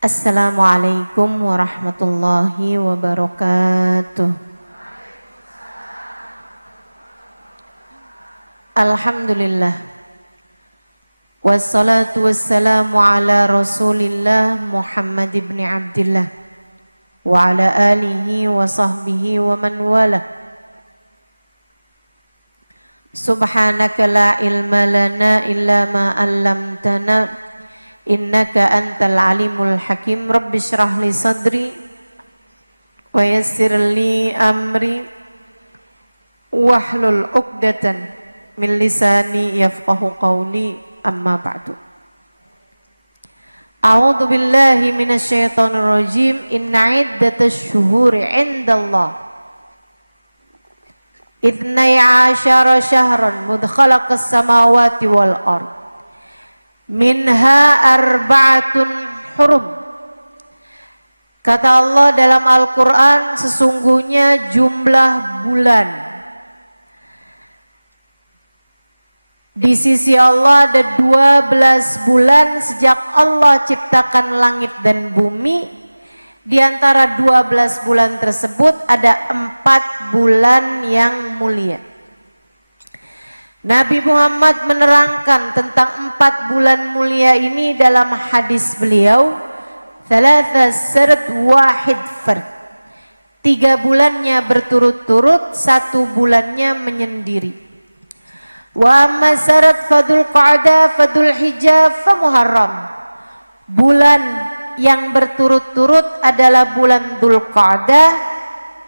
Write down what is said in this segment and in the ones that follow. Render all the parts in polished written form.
Assalamualaikum warahmatullahi wabarakatuh. Alhamdulillah. Wassalatu wassalamu ala Rasulillah Muhammad ibn Abdillah wa ala alihi wa sahbihi wa man wala. Subhanaka la ilma lana illa ma 'allamtana innaka antal alimul hakim. Rabbi shrah li sadri wa yassir li amri wahlul 'uqdatan min lisani yafqahu qawli, amma ba'du. A'udzu billahi minasyaitonir rajim. Inna iddatash syuhuri 'indallah ithnai 'asyara syahran mudkhalaqas samawati wal ard minha arba'atun hurum. Kata Allah dalam Al-Quran, sesungguhnya jumlah bulan di sisi Allah ada 12 bulan sejak Allah ciptakan langit dan bumi. Di antara 12 bulan tersebut ada 4 bulan yang mulia. Nabi Muhammad menerangkan tentang 4 bulan mulia ini dalam hadis beliau, thalatha sard wahid fard. 3 bulannya berturut-turut, 1 bulannya menyendiri. Wa amma sard fadul qa'dah fadul hijjah fa muharram. Bulan yang berturut-turut adalah bulan Dzulqa'dah,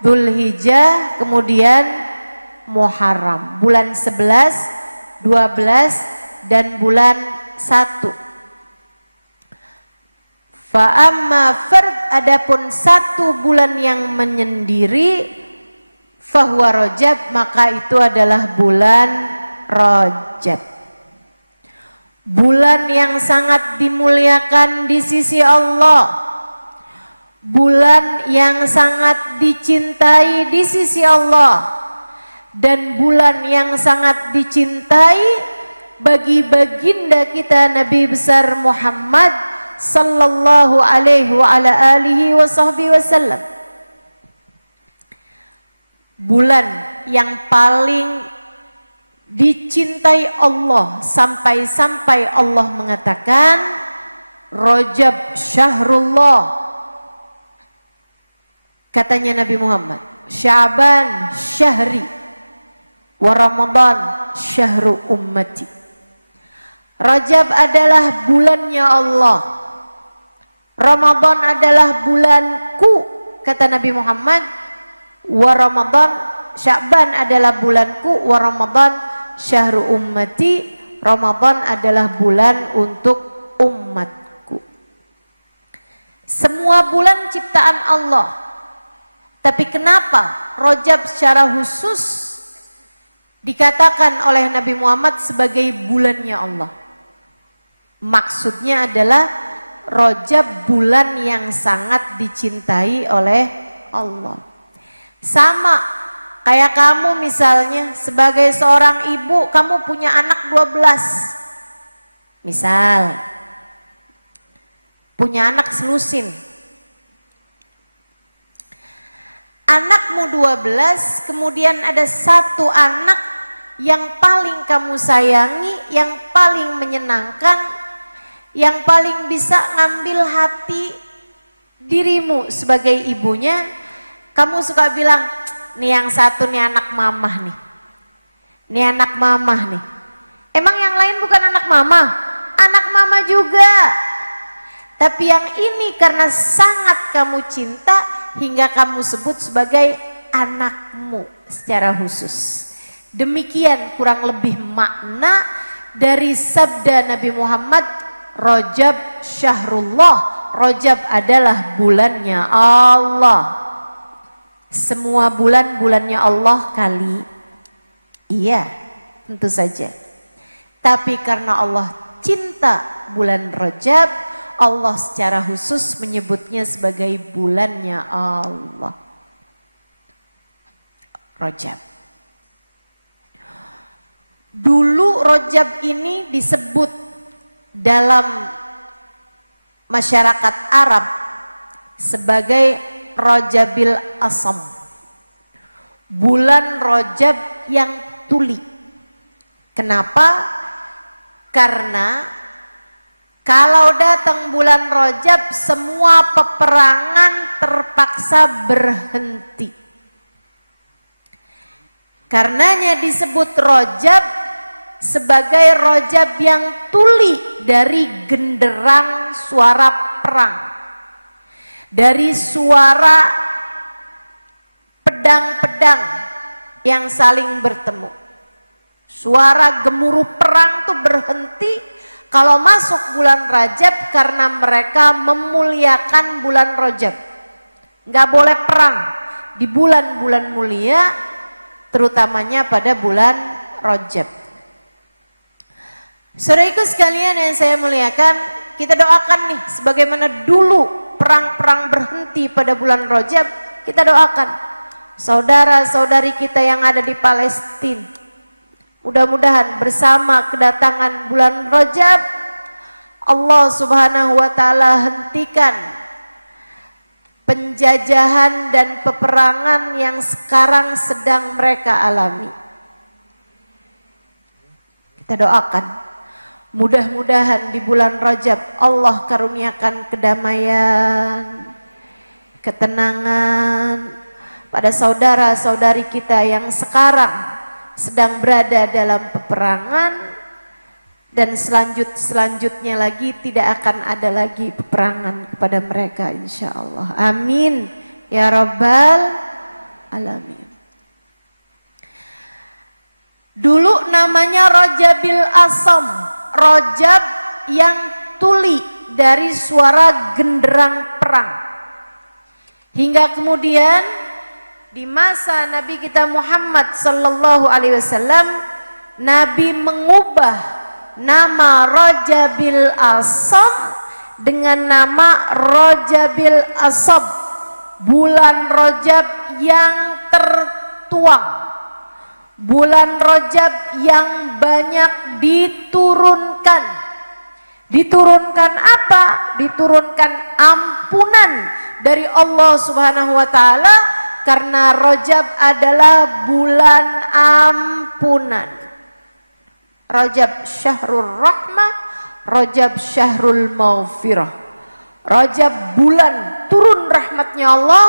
Dzulhijjah, kemudian Muharram, bulan 11, 12 dan bulan 1. Fa amma fard, adapun 1 bulan yang menyendiri, fahuwa Rajab, maka itu adalah bulan Rajab. Bulan yang sangat dimuliakan di sisi Allah, bulan yang sangat dicintai di sisi Allah, dan bulan yang sangat dicintai bagi baginda kita Nabi besar Muhammad sallallahu alaihi wa ala alihi wa sahbihi wasallam. Bulan yang paling dicintai Allah sampai-sampai Allah mengatakan Rajab syahrullah. Katanya Nabi Muhammad, Sya'ban syahri wa Ramadan syahru ummati. Rajab adalah bulannya Allah, Ramadan adalah bulanku, kata Nabi Muhammad. Wa Ramadan, Sya'ban adalah bulanku, wa Ramadan syahru ummati, Ramadan adalah bulan untuk umatku. Semua bulan ciptaan Allah, tapi kenapa Rajab secara khusus dikatakan oleh Nabi Muhammad sebagai bulannya Allah? Maksudnya adalah Rajab bulan yang sangat dicintai oleh Allah. Sama kayak kamu misalnya sebagai seorang ibu, kamu punya anak 12. Misal punya anak selusin. Anakmu 12, kemudian ada 1 anak yang paling kamu sayangi, yang paling menyenangkan, yang paling bisa ngambil hati dirimu sebagai ibunya. Kamu suka bilang, nih yang satu nih anak mamah nih, nih anak mamah nih. Emang yang lain bukan anak mama? Anak mama juga. Tapi yang ini karena sangat kamu cinta hingga kamu sebut sebagai anakmu secara khusus. Demikian kurang lebih makna dari sabda Nabi Muhammad, Rajab syahrullah. Rajab adalah bulannya Allah. Semua bulan bulannya Allah kali? Iya, tentu saja. Tapi karena Allah cinta bulan Rajab, Allah secara khusus menyebutnya sebagai bulannya Allah. Rajab. Dulu Rajab ini disebut dalam masyarakat Arab sebagai Rajabil Asam, bulan Rajab yang tuli. Kenapa? Karena kalau datang bulan Rajab semua peperangan terpaksa berhenti. Karenanya disebut Rajab sebagai Rajab yang tuli dari genderang suara perang, dari suara pedang-pedang yang saling bertemu. Suara gemuruh perang tuh berhenti kalau masuk bulan Rajab karena mereka memuliakan bulan Rajab. Nggak boleh perang di bulan-bulan mulia, terutamanya pada bulan Rajab. Saudaraku sekalian yang saya muliakan, kita doakan nih sebagaimana dulu perang-perang berhenti pada bulan Rajab, kita doakan saudara-saudari kita yang ada di Palestina. Mudah-mudahan bersama kedatangan bulan Rajab, Allah Subhanahu wa taala hentikan penjajahan dan peperangan yang sekarang sedang mereka alami. Kita doakan, mudah-mudahan di bulan Rajab Allah karuniakan kedamaian, ketenangan pada saudara-saudari kita yang sekarang sedang berada dalam peperangan, dan selanjutnya lagi tidak akan ada lagi peperangan kepada mereka insya Allah. Amin ya rabbal alamin. Dulu namanya Rajabil Asam, Rajab yang tuli dari suara genderang perang. Hingga kemudian di masa Nabi kita Muhammad sallallahu alaihi wasallam, Nabi mengubah nama Rajabil Asam dengan nama Rajabil Asab, bulan Rajab yang tertuang, bulan Rajab yang banyak diturunkan. Diturunkan apa? Diturunkan ampunan dari Allah Subhanahu wa taala, karena Rajab adalah bulan ampunan. Rajab syahrul rahmah, Rajab syahrul maghfirah. Rajab bulan turun rahmatnya Allah,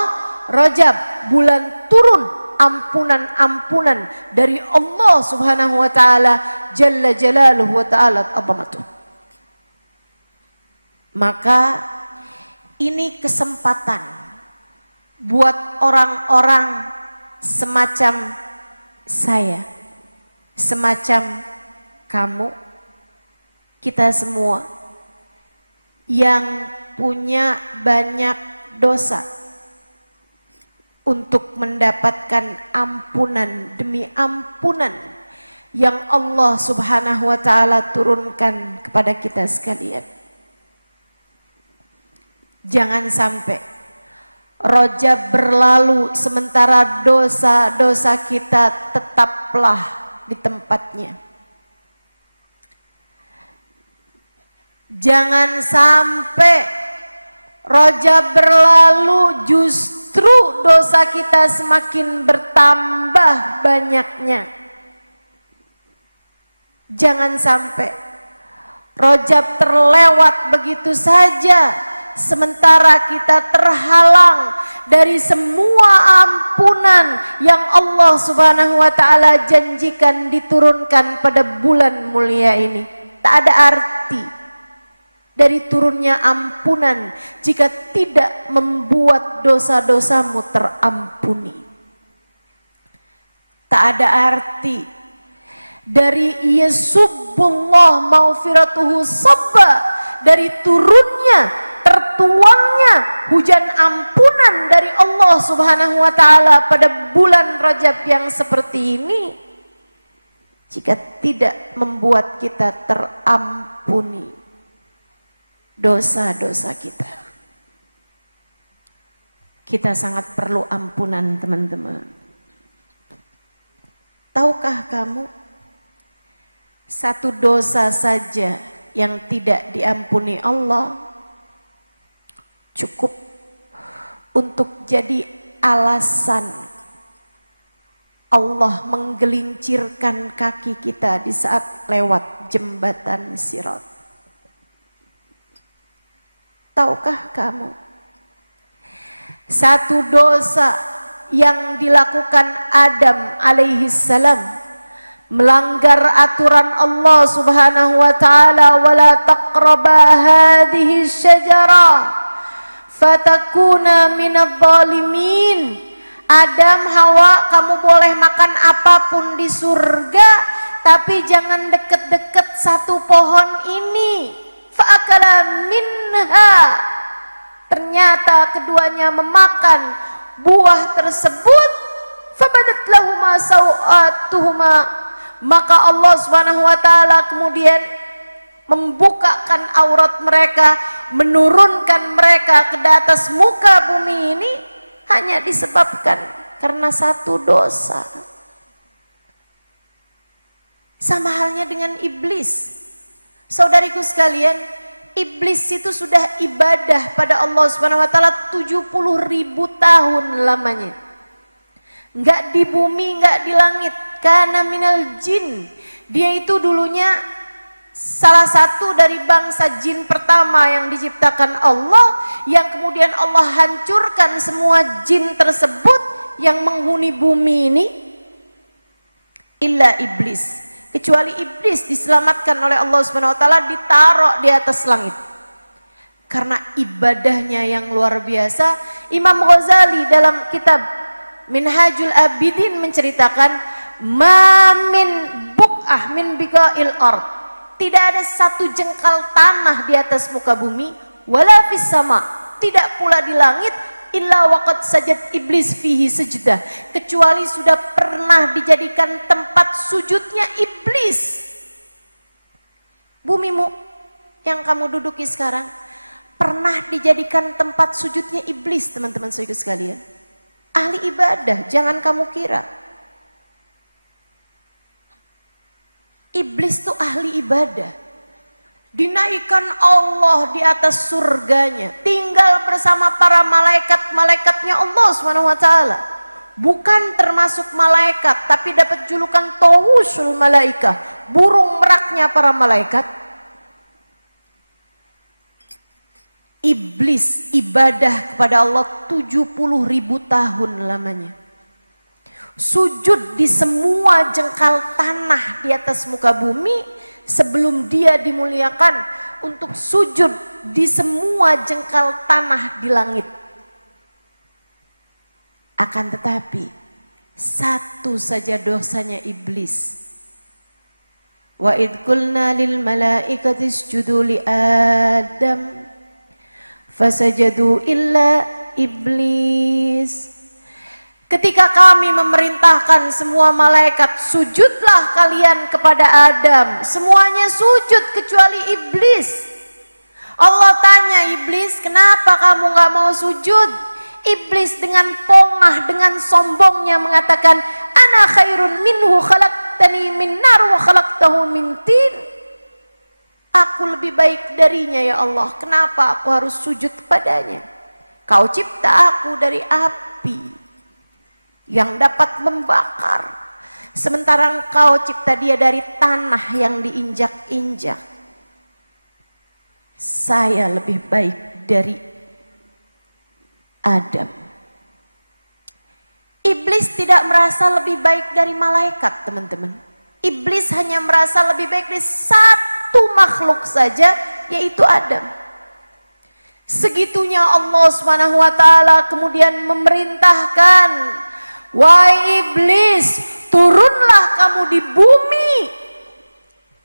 Rajab bulan turun ampunan-ampunan dari Allah Subhanahu wa taala jalla jalaluhu wa ta'ala azamatuh. Maka ini kesempatan buat orang-orang semacam saya, semacam kamu, kita semua yang punya banyak dosa, untuk mendapatkan ampunan demi ampunan yang Allah Subhanahu wa taala turunkan kepada kita sekalian. Jangan sampai Rajab berlalu sementara dosa-dosa kita tetaplah di tempatnya. Jangan sampai Rajab berlalu justru dosa kita semakin bertambah banyaknya. Jangan sampai Rajab terlewat begitu saja sementara kita terhalang dari semua ampunan yang Allah Subhanahu wa taala janjikan diturunkan pada bulan mulia ini. Tak ada arti dari turunnya ampunan jika tidak membuat dosa-dosamu terampuni. Tak ada arti dari yasubbullah maghfiratuhu sabba, dari turunnya tertuangnya hujan ampunan dari Allah Subhanahu wa taala pada bulan Rajab yang seperti ini, jika tidak membuat kita terampuni dosa-dosa kita. Kita sangat perlu ampunan, teman-teman. Tahukah kamu, satu dosa saja yang tidak diampuni Allah cukup untuk jadi alasan Allah menggelincirkan kaki kita di saat lewat jembatan Sirat. Tahukah kamu, satu dosa yang dilakukan Adam alaihissalam, melanggar aturan Allah subhanahu wa ta'ala, wala taqraba hadhihi syajarah fatakuna minadh dhalimin. Adam, Hawa, kamu boleh makan apapun di surga, tapi jangan deket-deket satu pohon ini. Fa'akala minha. Ternyata keduanya memakan buah tersebut. Fabadat lahuma sawatuhuma. Maka Allah subhanahu wa ta'ala kemudian membukakan aurat mereka, menurunkan mereka ke atas muka bumi ini, hanya disebabkan karena satu dosa. Sama halnya dengan iblis. Saudariku sekalian, iblis itu sudah ibadah pada Allah Subhanahu wa taala 70.000 tahun lamanya. Enggak di bumi, enggak di langit. Kana minal jin. Dia itu dulunya salah satu dari bangsa jin pertama yang diciptakan Allah, yang kemudian Allah hancurkan semua jin tersebut yang menghuni bumi ini, illa iblis. Kecuali iblis diselamatkan oleh Allah Subhanahu wa taala, ditaruh di atas langit. Karena ibadahnya yang luar biasa. Imam Ghazali dalam kitab Minhajul Abidin menceritakan, ma min buq'ah min biqa'il ard. Tidak ada satu jengkal tanah di atas muka bumi, wala fis sama, tidak pula di langit, illa waqad sajad iblis fihi sajdah, kecuali sudah pernah dijadikan tempat sujudnya iblis. Bumimu yang kamu duduki sekarang pernah dijadikan tempat sujudnya iblis, teman-teman saudara sekalian. Ahli ibadah, jangan kamu kira. Iblis itu ahli ibadah. Dinaikkan Allah di atas surganya, tinggal bersama para malaikat-malaikatnya Allah Subhanahu wa taala. Bukan termasuk malaikat, tapi dapat julukan tawusul malaikah, burung meraknya para malaikat. Iblis ibadah kepada Allah 70.000 tahun lamanya. Sujud di semua jengkal tanah di atas muka bumi sebelum dia dimuliakan untuk sujud di semua jengkal tanah di langit. Akan tetapi satu saja dosanya iblis. Wa idh qulna lil malaikati isjudu li Adam fasajadu illa iblis. Ketika kami memerintahkan semua malaikat, sujudlah kalian kepada Adam, semuanya sujud kecuali iblis. Allah tanya iblis, kenapa kamu gak mau sujud? Iblis dengan pongah, dengan sombongnya mengatakan, ana khairun minhu khalaqtani min nar wa khalaqtahu min tin. Aku lebih baik darinya ya Allah, kenapa aku harus sujud kepadanya? Kau cipta aku dari api yang dapat membakar, sementara engkau cipta dia dari tanah yang diinjak-injak. Saya lebih baik dari Adam. Iblis tidak merasa lebih baik dari malaikat, teman-teman. Iblis hanya merasa lebih baik dari satu makhluk saja, yaitu Adam. Segitunya Allah Subhanahu wa taala kemudian memerintahkan, wahai iblis, turunlah kamu di bumi.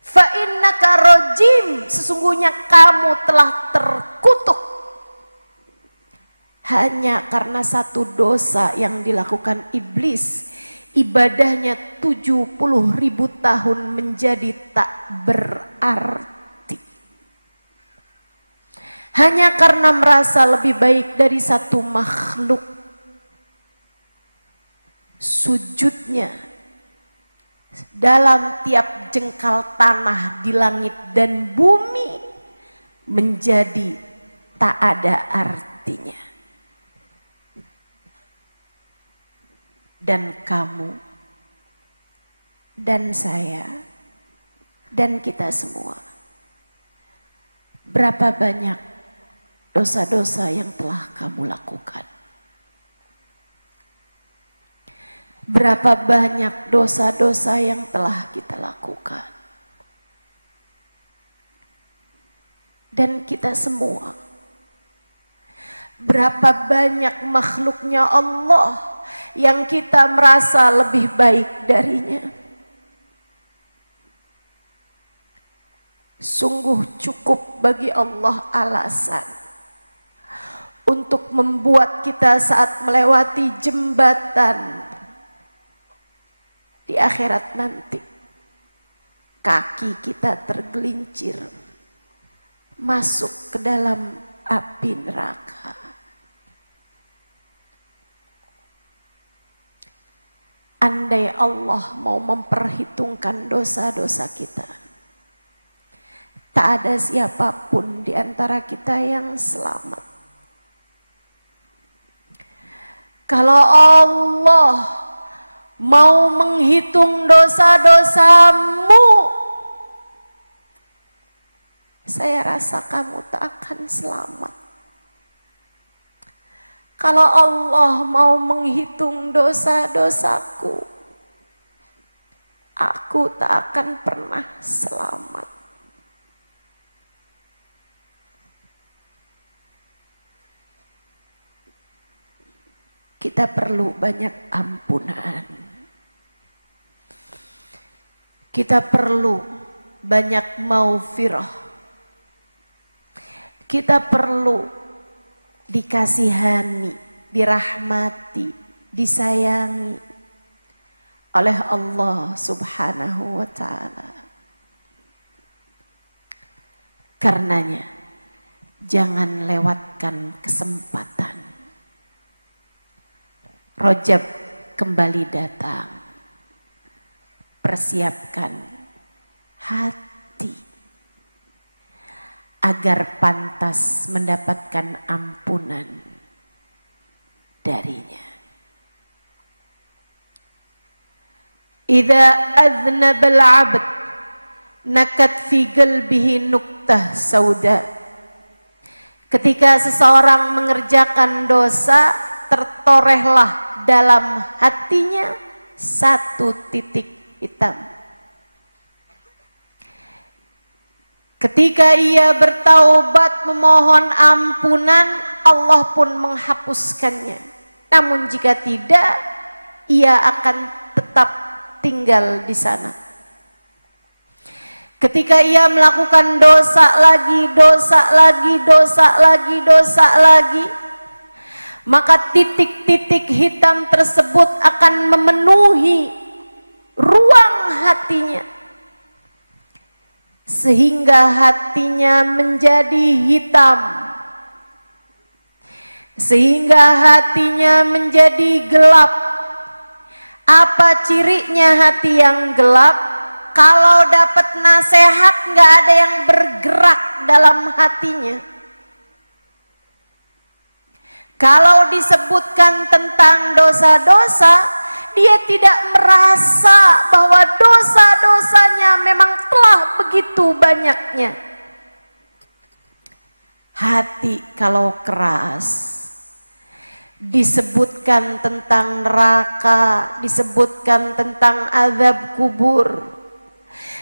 Fa innaka rajim, sesungguhnya kamu telah terkutuk. Hanya karena satu dosa yang dilakukan iblis, ibadahnya 70.000 tahun menjadi tak berarti. Hanya karena merasa lebih baik dari satu makhluk, sujudnya dalam tiap jengkal tanah di langit dan bumi menjadi tak ada arti. hatinya. Dan kamu, dan saya, dan kita semua. Berapa banyak dosa-dosa yang telah kamu lakukan? Berapa banyak dosa-dosa yang telah kita lakukan? Dan kita semua. Berapa banyak makhluknya Allah yang kita merasa lebih baik darinya. Sungguh cukup bagi Allah alasan untuk membuat kita saat melewati jembatan di akhirat nanti, kaki kita tergelincir masuk ke dalam api neraka. Andai Allah mau memperhitungkan dosa-dosa kita, tak ada siapapun di antara kita yang selamat. Kalau Allah mau menghitung dosa-dosamu, saya rasa kamu tak akan selamat. Kalau Allah mau menghitung dosa-dosaku, aku tak akan pernah selamat. Kita perlu banyak ampunan. Kita perlu banyak maufirah. Kita perlu dikasihani, dirahmati, disayangi oleh Allah Subhanahu wa ta'ala. Karenanya jangan lewatkan kesempatan. Rajab kembali datang. Persiapkan hati agar pantas mendapatkan ampunan darinya. Idza aznabal 'abd nakat fi qalbihi nuktah sauda. Ketika seseorang mengerjakan dosa, tertorehlah dalam hatinya satu titik hitam. Ketika ia bertaubat memohon ampunan, Allah pun menghapuskannya. Namun jika tidak, ia akan tetap tinggal di sana. Ketika ia melakukan dosa lagi, dosa lagi, dosa lagi, dosa lagi, maka titik-titik hitam tersebut akan memenuhi ruang hatinya, sehingga hatinya menjadi hitam, sehingga hatinya menjadi gelap. Apa cirinya hati yang gelap? Kalau dapat nasihat nggak ada yang bergerak dalam hatinya. Kalau disebutkan tentang dosa-dosa, dia tidak merasa bahwa dosa-dosanya memang telah begitu banyaknya. Hati kalau keras, disebutkan tentang neraka, disebutkan tentang azab kubur,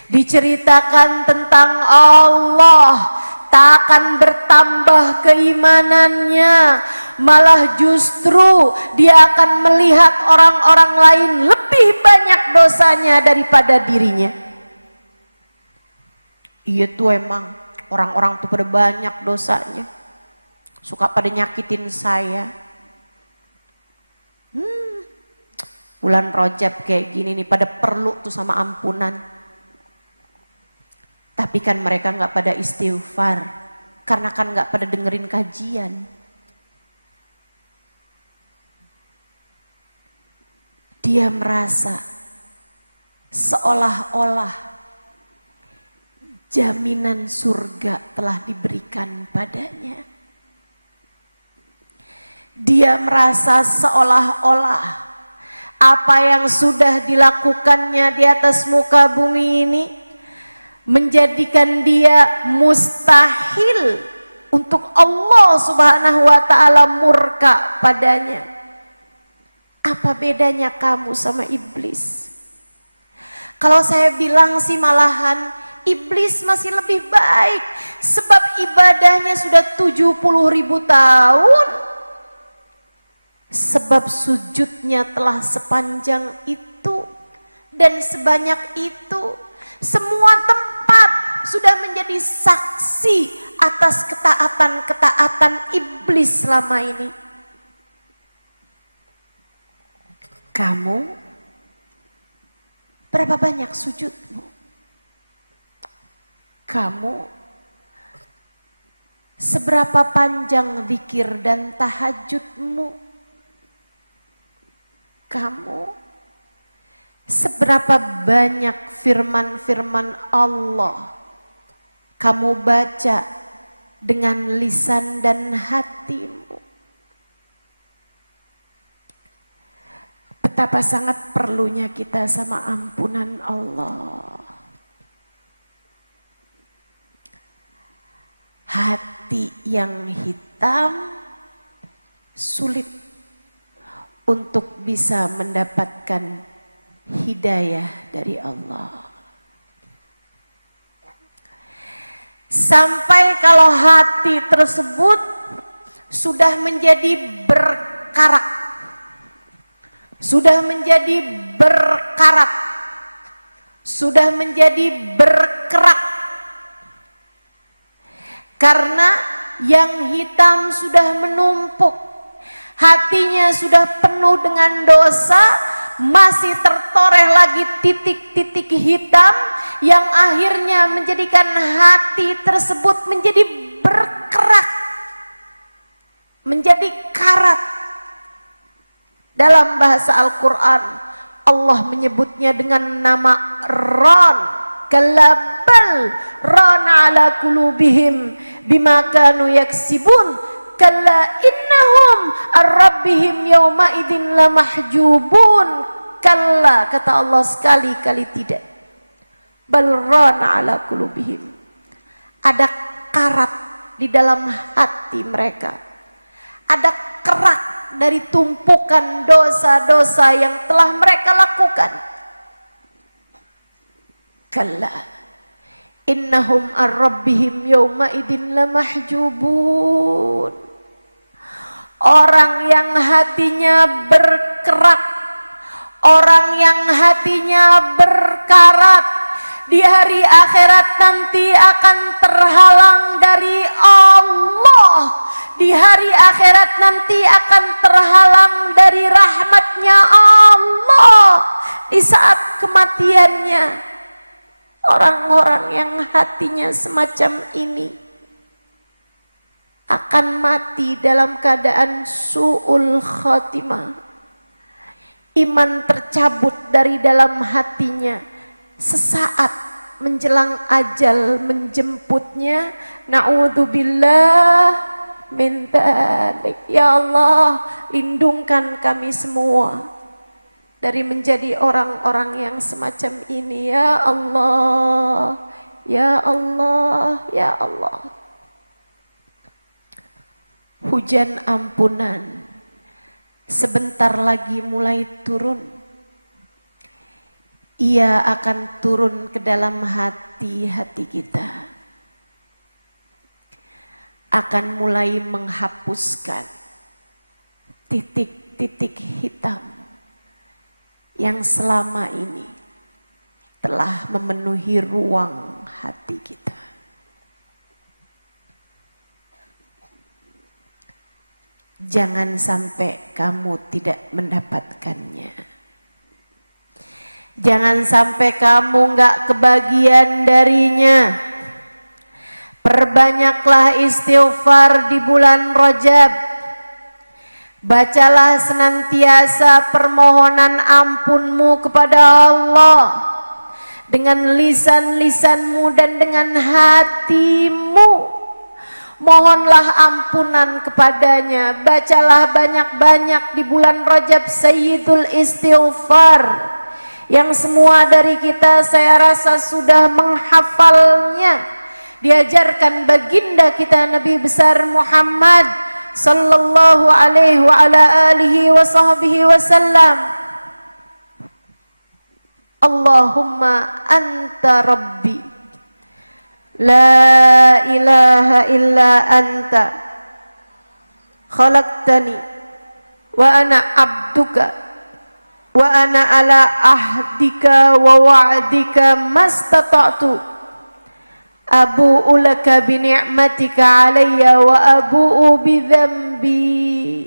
diceritakan tentang Allah, tak akan bertambah keimanannya, malah justru dia akan melihat orang-orang lain lebih banyak dosanya daripada dirinya. Iya tuh emang orang-orang tuh pada banyak dosanya, suka pada nyakitin saya. Bulan Rajab kayak gini nih pada perlu tuh sama ampunan. Tapi kan mereka nggak pada istighfar, karena kan nggak pada dengerin kajian. Dia merasa seolah-olah jaminan surga telah diberikan padanya. Dia merasa seolah-olah apa yang sudah dilakukannya di atas muka bumi ini menjadikan dia mustahil untuk Allah Subhanahu wa ta'ala murka padanya. Apa bedanya kamu sama iblis? Kalau saya bilang sih malahan iblis masih lebih baik, sebab ibadahnya sudah 70.000 tahun. Sebab sujudnya telah sepanjang itu dan sebanyak itu. Semua tempat sudah menjadi saksi atas ketaatan-ketaatan iblis selama ini. Kamu berapa banyak sujudmu? Kamu seberapa panjang zikir dan tahajudmu? Kamu seberapa banyak firman-firman Allah kamu baca dengan lisan dan hatimu? Betapa sangat perlunya kita sama ampunan Allah. Hati yang hitam sulit untuk bisa mendapatkan hidayah dari Allah. Sampai kalau hati tersebut sudah menjadi berkarat, sudah menjadi berkarat, sudah menjadi berkerak, karena yang hitam sudah menumpuk. Hatinya sudah penuh dengan dosa, masih tertoreh lagi titik-titik hitam yang akhirnya menjadikan hati tersebut menjadi berkerak, menjadi karat. Dalam bahasa Al-Quran Allah menyebutnya dengan nama Ran, kalabal ran ala kulubihim bima kanu yaksibun kalla innahum ar-rabbihim yawma idin lamahjubun. Kalla, kata Allah sekali-kali tidak. Balrana ala qulubihim. Ada karat di dalam hati mereka. Ada kerak dari tumpukan dosa-dosa yang telah mereka lakukan. Kalla innahum ar-rabbihim yawma idin lamahjubun. Orang yang hatinya berkerak, orang yang hatinya berkarat, di hari akhirat nanti akan terhalang dari Allah. Di hari akhirat nanti akan terhalang dari rahmatnya Allah. Di saat kematiannya, orang-orang yang hatinya semacam ini akan mati dalam keadaan su'ul khatimah. Iman tercabut dari dalam hatinya sesaat menjelang ajal menjemputnya. Na'udzubillah min dzalik. Ya Allah, lindungkan kami semua dari menjadi orang-orang yang semacam ini. Ya Allah, ya Allah, ya Allah. Hujan ampunan sebentar lagi mulai turun. Ia akan turun ke dalam hati-hati kita, akan mulai menghapuskan titik-titik hitam yang selama ini telah memenuhi ruang hati kita. Jangan sampai kamu tidak mendapatkannya. Jangan sampai kamu nggak kebagian darinya. Perbanyaklah istighfar di bulan Rajab. Bacalah senantiasa permohonan ampunmu kepada Allah dengan lisan-lisanmu dan dengan hatimu. Mohonlah ampunan kepadanya. Bacalah banyak-banyak di bulan Rajab Sayyidul Istighfar, yang semua dari kita saya rasa sudah menghafalnya. Diajarkan baginda kita Nabi besar Muhammad sallallahu alaihi wa ala alihi wa sahbihi wasallam. Allahumma anta rabbi la ilaha illa anta khalaqtani wa ana abduka wa ana ala ahdika wa wa'dika mastata'tu abu'u laka bi ni'matika alayya wa abu'u bi dhanbi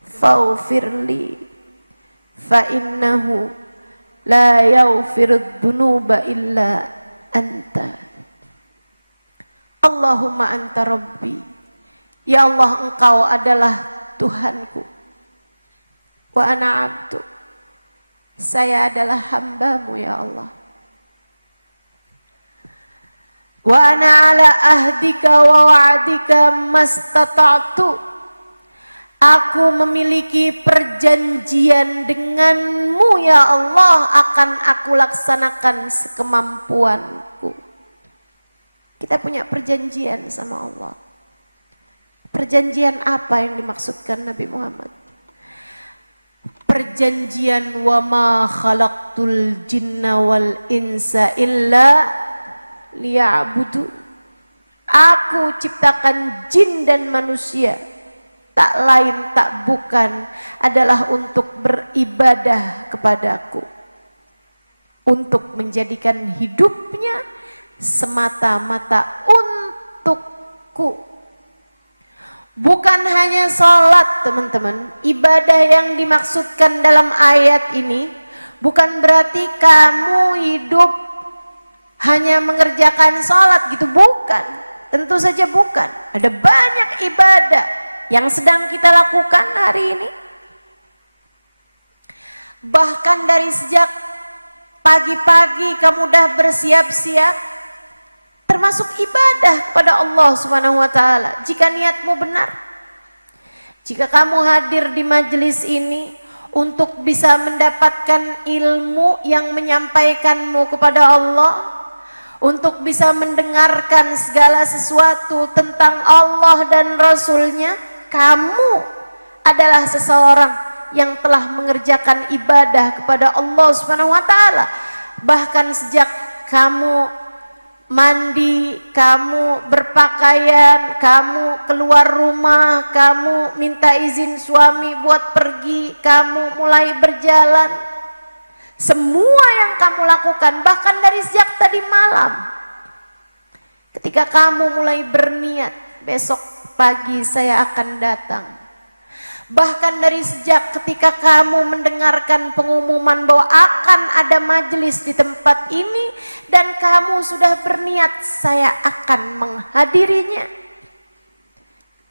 faghfirli fa innahu la yaghfiru dhunuba illa anta. Allahumma anta rabbi, ya Allah engkau adalah Tuhanku, wa ana abdu, saya adalah hambamu ya Allah, wa ana ala ahdika wa wa'dika mastata'tu, aku memiliki perjanjian denganmu ya Allah, akan aku laksanakan sekemampuanku. Kita punya perjanjian sama Allah. Perjanjian apa yang dimaksudkan Nabi Muhammad? Perjanjian wa ma khalaqtul jinna wal insa illa liya'budu. Aku ciptakan jin dan manusia, tak lain tak bukan adalah untuk beribadah kepadaku, untuk menjadikan hidupnya semata-mata untukku. Bukan hanya sholat teman-teman, ibadah yang dimaksudkan dalam ayat ini bukan berarti kamu hidup hanya mengerjakan sholat gitu, bukan. Tentu saja bukan. Ada banyak ibadah yang sedang kita lakukan hari ini. Bahkan dari sejak pagi-pagi kamu udah bersiap-siap, termasuk ibadah kepada Allah Subhanahu wa taala. Jika niatmu benar, jika kamu hadir di majelis ini untuk bisa mendapatkan ilmu yang menyampaikanmu kepada Allah, untuk bisa mendengarkan segala sesuatu tentang Allah dan Rasul-Nya, kamu adalah seseorang yang telah mengerjakan ibadah kepada Allah Subhanahu wa taala. Bahkan sejak kamu mandi, kamu berpakaian, kamu keluar rumah, kamu minta izin suami buat pergi, kamu mulai berjalan, semua yang kamu lakukan, bahkan dari sejak tadi malam ketika kamu mulai berniat besok pagi saya akan datang, bahkan dari sejak ketika kamu mendengarkan pengumuman bahwa akan ada majelis di tempat ini dan kamu sudah berniat saya akan menghadirinya,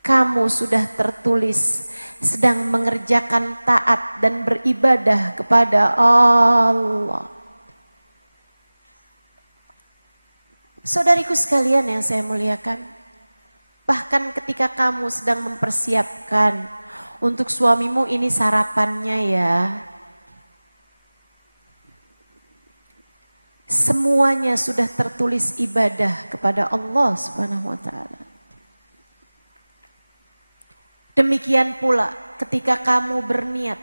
kamu sudah tertulis sedang mengerjakan taat dan beribadah kepada Allah. Saudariku sekalian yang saya muliakan, bahkan ketika kamu sedang mempersiapkan untuk suamimu, ini sarapannya ya, semuanya sudah tertulis ibadah kepada Allah Subhanahu wa taala. Demikian pula ketika kamu berniat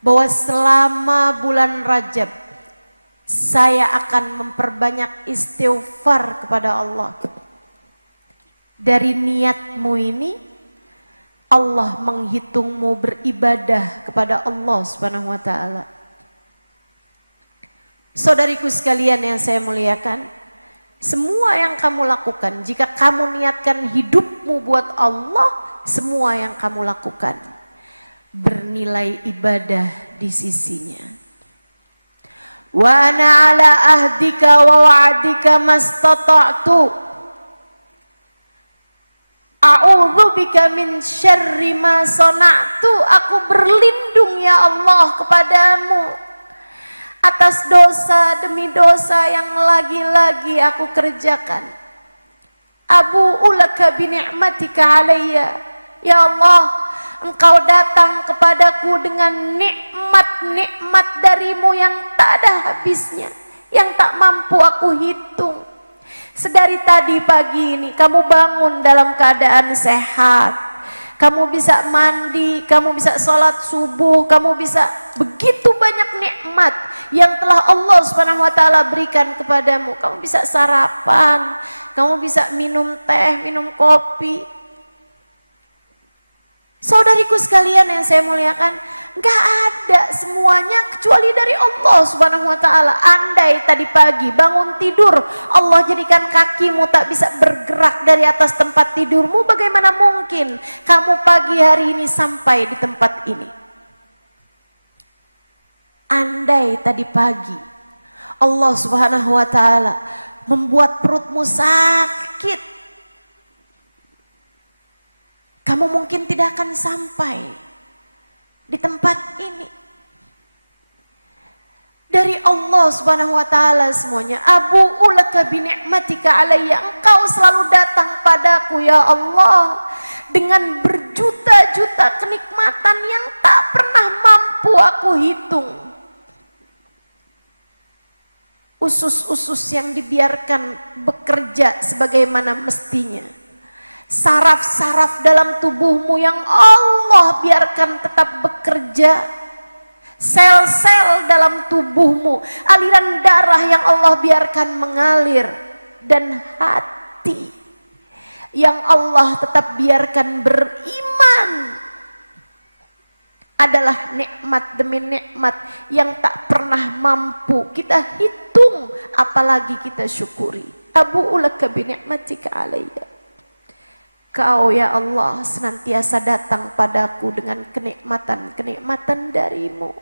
bahwa selama bulan Rajab saya akan memperbanyak istighfar kepada Allah. Dari niatmu ini Allah menghitungmu beribadah kepada Allah Subhanahu wa taala. Saudariku sekalian yang saya muliakan, semua yang kamu lakukan, jika kamu niatkan hidupmu buat Allah, semua yang kamu lakukan bernilai ibadah di sisinya. Wa ana ala ahdika wa wa'dika mastata'tu a'udzubika min syarri ma sana'tu. Aku berlindung ya Allah kepadamu atas dosa demi dosa yang lagi-lagi aku kerjakan. Abu'u laka bi ni'matika alayya. Ya Allah, Engkau datang kepadaku dengan nikmat-nikmat darimu yang tak ada habisnya, yang tak mampu aku hitung. Sedari tadi pagi ini kamu bangun dalam keadaan sehat, kamu bisa mandi, kamu bisa sholat subuh, kamu bisa begitu banyak nikmat yang telah Allah Subhanahu wa taala berikan kepadamu. Kamu bisa sarapan, kamu bisa minum teh, minum kopi. Saudariku sekalian yang saya muliakan, gak ada semuanya kecuali dari Allah Subhanahu wa taala. Andai tadi pagi bangun tidur Allah jadikan kakimu tak bisa bergerak dari atas tempat tidurmu, bagaimana mungkin kamu pagi hari ini sampai di tempat ini? Andai tadi pagi Allah Subhanahu wa taala membuat perutmu sakit, kamu mungkin tidak akan sampai di tempat ini. Dari Allah Subhanahu wa taala semuanya. Abu'u laka bi ni'matika alayya. Engkau selalu datang padaku ya Allah dengan berjuta-juta kenikmatan yang tak pernah mampu aku hitung. Usus-usus yang dibiarkan bekerja sebagaimana mestinya, saraf-saraf dalam tubuhmu yang Allah biarkan tetap bekerja, sel-sel dalam tubuhmu, aliran darah yang Allah biarkan mengalir, dan hati yang Allah tetap biarkan beriman, adalah nikmat demi nikmat yang tak pernah mampu kita hitung, apalagi kita syukuri. Abu'u laka bi ni'matika alayya. Kau ya Allah senantiasa datang padaku dengan kenikmatan-kenikmatan darimu.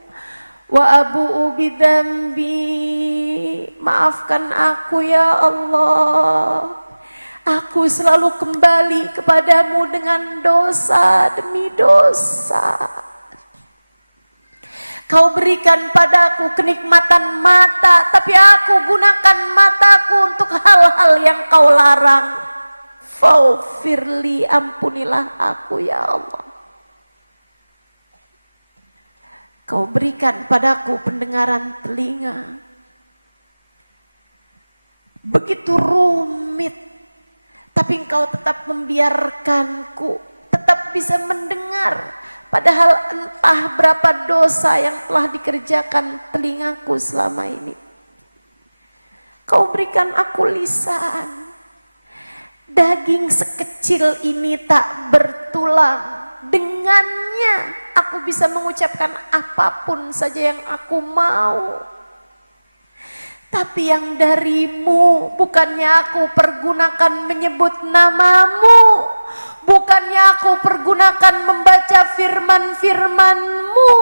Wa abu'u bidzambi. Maafkan aku ya Allah. Aku selalu kembali kepadamu dengan dosa demi dosa. Kau berikan padaku kenikmatan mata, tapi aku gunakan mataku untuk hal-hal yang kau larang. Faghfirli, ampunilah aku ya Allah. Kau berikan padaku pendengaran telinga. Begitu rumit, tapi engkau tetap membiarkanku tetap bisa mendengar. Padahal entah berapa dosa yang telah dikerjakan telingaku selama ini. Kau berikan aku lisan. Daging sekecil ini tak bertulang. Dengannya aku bisa mengucapkan apapun saja yang aku mau. Tapi yang darimu, bukannya aku pergunakan menyebut namamu, bukannya aku pergunakan membaca firman-firmanmu,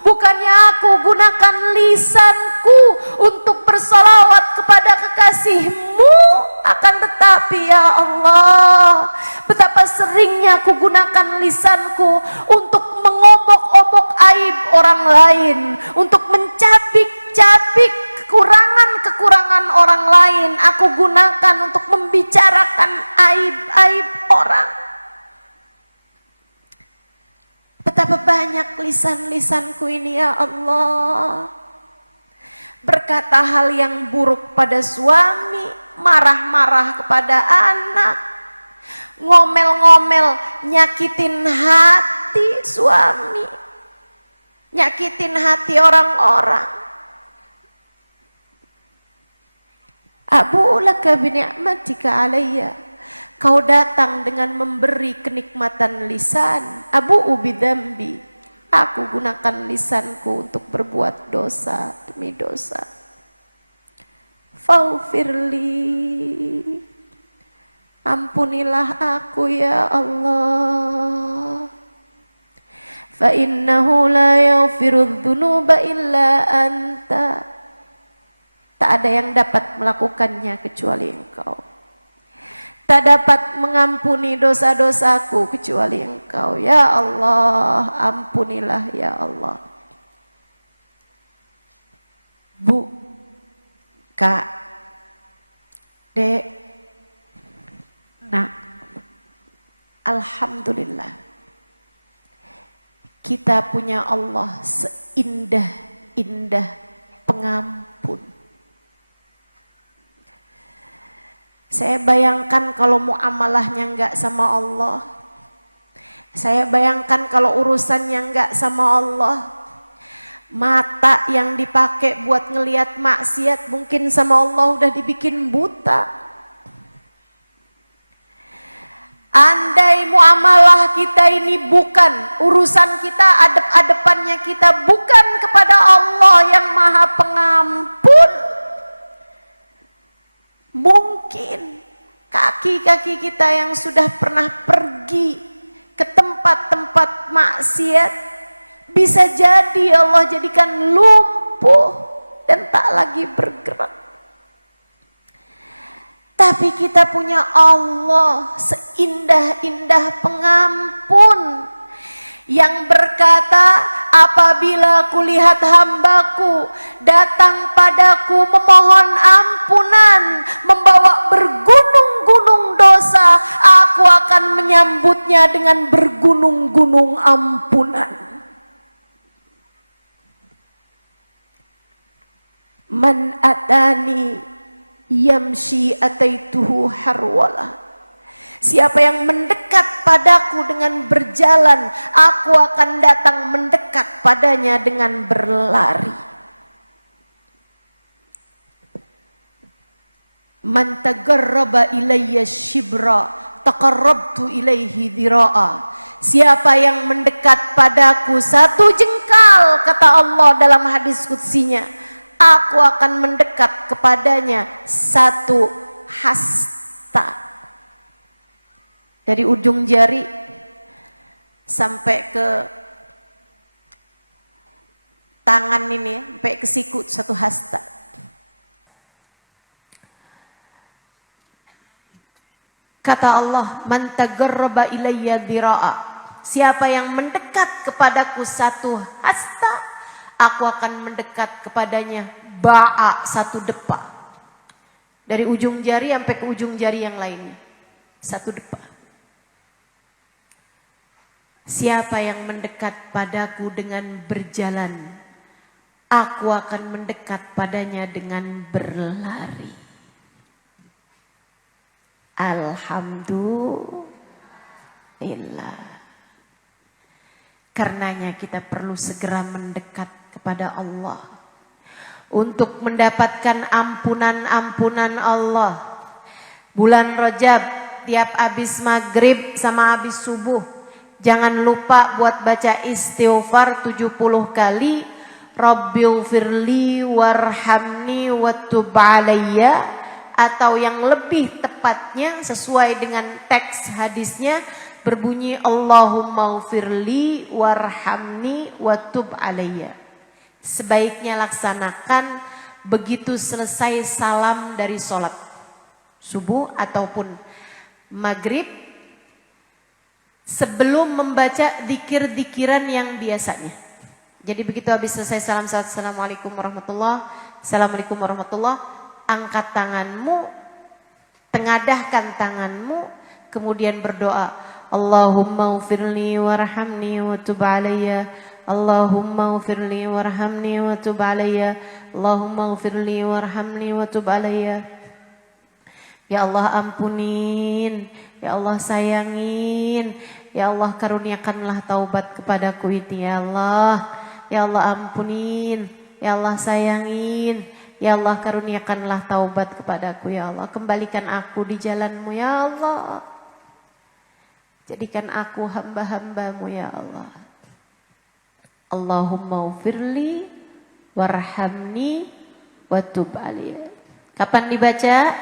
bukannya aku gunakan lisanku untuk bersalawat kepada kekasihmu, akan tetapi ya Allah, betapa seringnya aku gunakan lisanku untuk mengobok-obok aib orang lain, untuk mencabik-cabik kekurangan-kekurangan orang lain. Aku gunakan untuk membicarakan aib-aib orang. Betapa banyak lisan-lisanku ini ya Allah. Berkata hal yang buruk pada suami, marah-marah kepada anak, ngomel-ngomel, nyakitin hati suami, nyakitin hati orang-orang. Abu'u laka bi ni'matika alayya. Kau datang dengan memberi kenikmatan lisan. Abu'u bidzambi. Aku gunakan lisanku untuk berbuat dosa demi dosa. Faghfirli. Ampunilah aku ya Allah. Fa innahu la yaghfiru dzunuba illa anta. Tak ada yang dapat melakukannya kecuali Engkau. Tak dapat mengampuni dosa-dosaku kecuali Engkau. Ya Allah, ampunilah ya Allah. Bu, Kak, Dek, Nah, alhamdulillah kita punya Allah seindah-indah pengampun. Saya bayangkan kalau muamalahnya enggak sama Allah. Saya bayangkan kalau urusannya enggak sama Allah. Mata yang dipakai buat ngelihat maksiat mungkin sama Allah udah dibikin buta. Andai muamalah kita ini bukan urusan kita, adep-adepannya kita bukan kepada Allah yang Maha Pengampun, mungkin kaki-kaki kita yang sudah pernah pergi ke tempat-tempat maksiat bisa jadi Allah jadikan lumpuh dan tak lagi bergerak. Tapi kita punya Allah seindah-indah pengampun yang berkata, apabila kulihat hambaku datang padaku memohon ampunan, membawa bergunung-gunung dosa, aku akan menyambutnya dengan bergunung-gunung ampunan. Man atani yamshi ataituhu harwala. Siapa yang mendekat padaku dengan berjalan, aku akan datang mendekat padanya dengan berlari. Man tagarraba ilayya shibra taqarrabtu ilaihi dhira'a. Siapa yang mendekat padaku satu jengkal, kata Allah dalam hadis qudsinya, aku akan mendekat kepadanya satu hasta. Dari ujung jari sampai ke tangan ini, sampai ke siku satu hasta. Kata Allah, man tagarraba ilayya dhira'a. Siapa yang mendekat kepadaku satu hasta, aku akan mendekat kepadanya ba'a, satu depa. Dari ujung jari sampai ke ujung jari yang lainnya, satu depa. Siapa yang mendekat padaku dengan berjalan, aku akan mendekat padanya dengan berlari. Alhamdulillah. Karenanya kita perlu segera mendekat kepada Allah untuk mendapatkan ampunan-ampunan Allah. Bulan Rajab, tiap habis maghrib sama habis subuh, jangan lupa buat baca istighfar 70 kali. Rabbighfirli warhamni watub alayya, atau yang lebih tepatnya sesuai dengan teks hadisnya berbunyi Allahumma ghfirli warhamni watub alayya. Sebaiknya laksanakan begitu selesai salam dari sholat subuh ataupun maghrib, sebelum membaca dzikir-dzikiran yang biasanya. Jadi begitu habis selesai salam, assalamualaikum warahmatullahi, assalamualaikum warahmatullahi, angkat tanganmu, tengadahkan tanganmu, kemudian berdoa, Allahumma ghfirli warhamni watub alayya, Allahumma ghfirli warhamni watub alayya, Allahumma ghfirli warhamni watub alayya. Ya Allah ampunin, ya Allah sayangin, ya Allah karuniakanlah taubat kepadaku ini ya Allah. Ya Allah ampunin, ya Allah sayangin, ya Allah karuniakanlah taubat kepadaku ya Allah. Kembalikan aku di jalanmu ya Allah. Jadikan aku hamba-hambamu ya Allah. Allahumma ghfirli warhamni watub alayya. Kapan dibaca?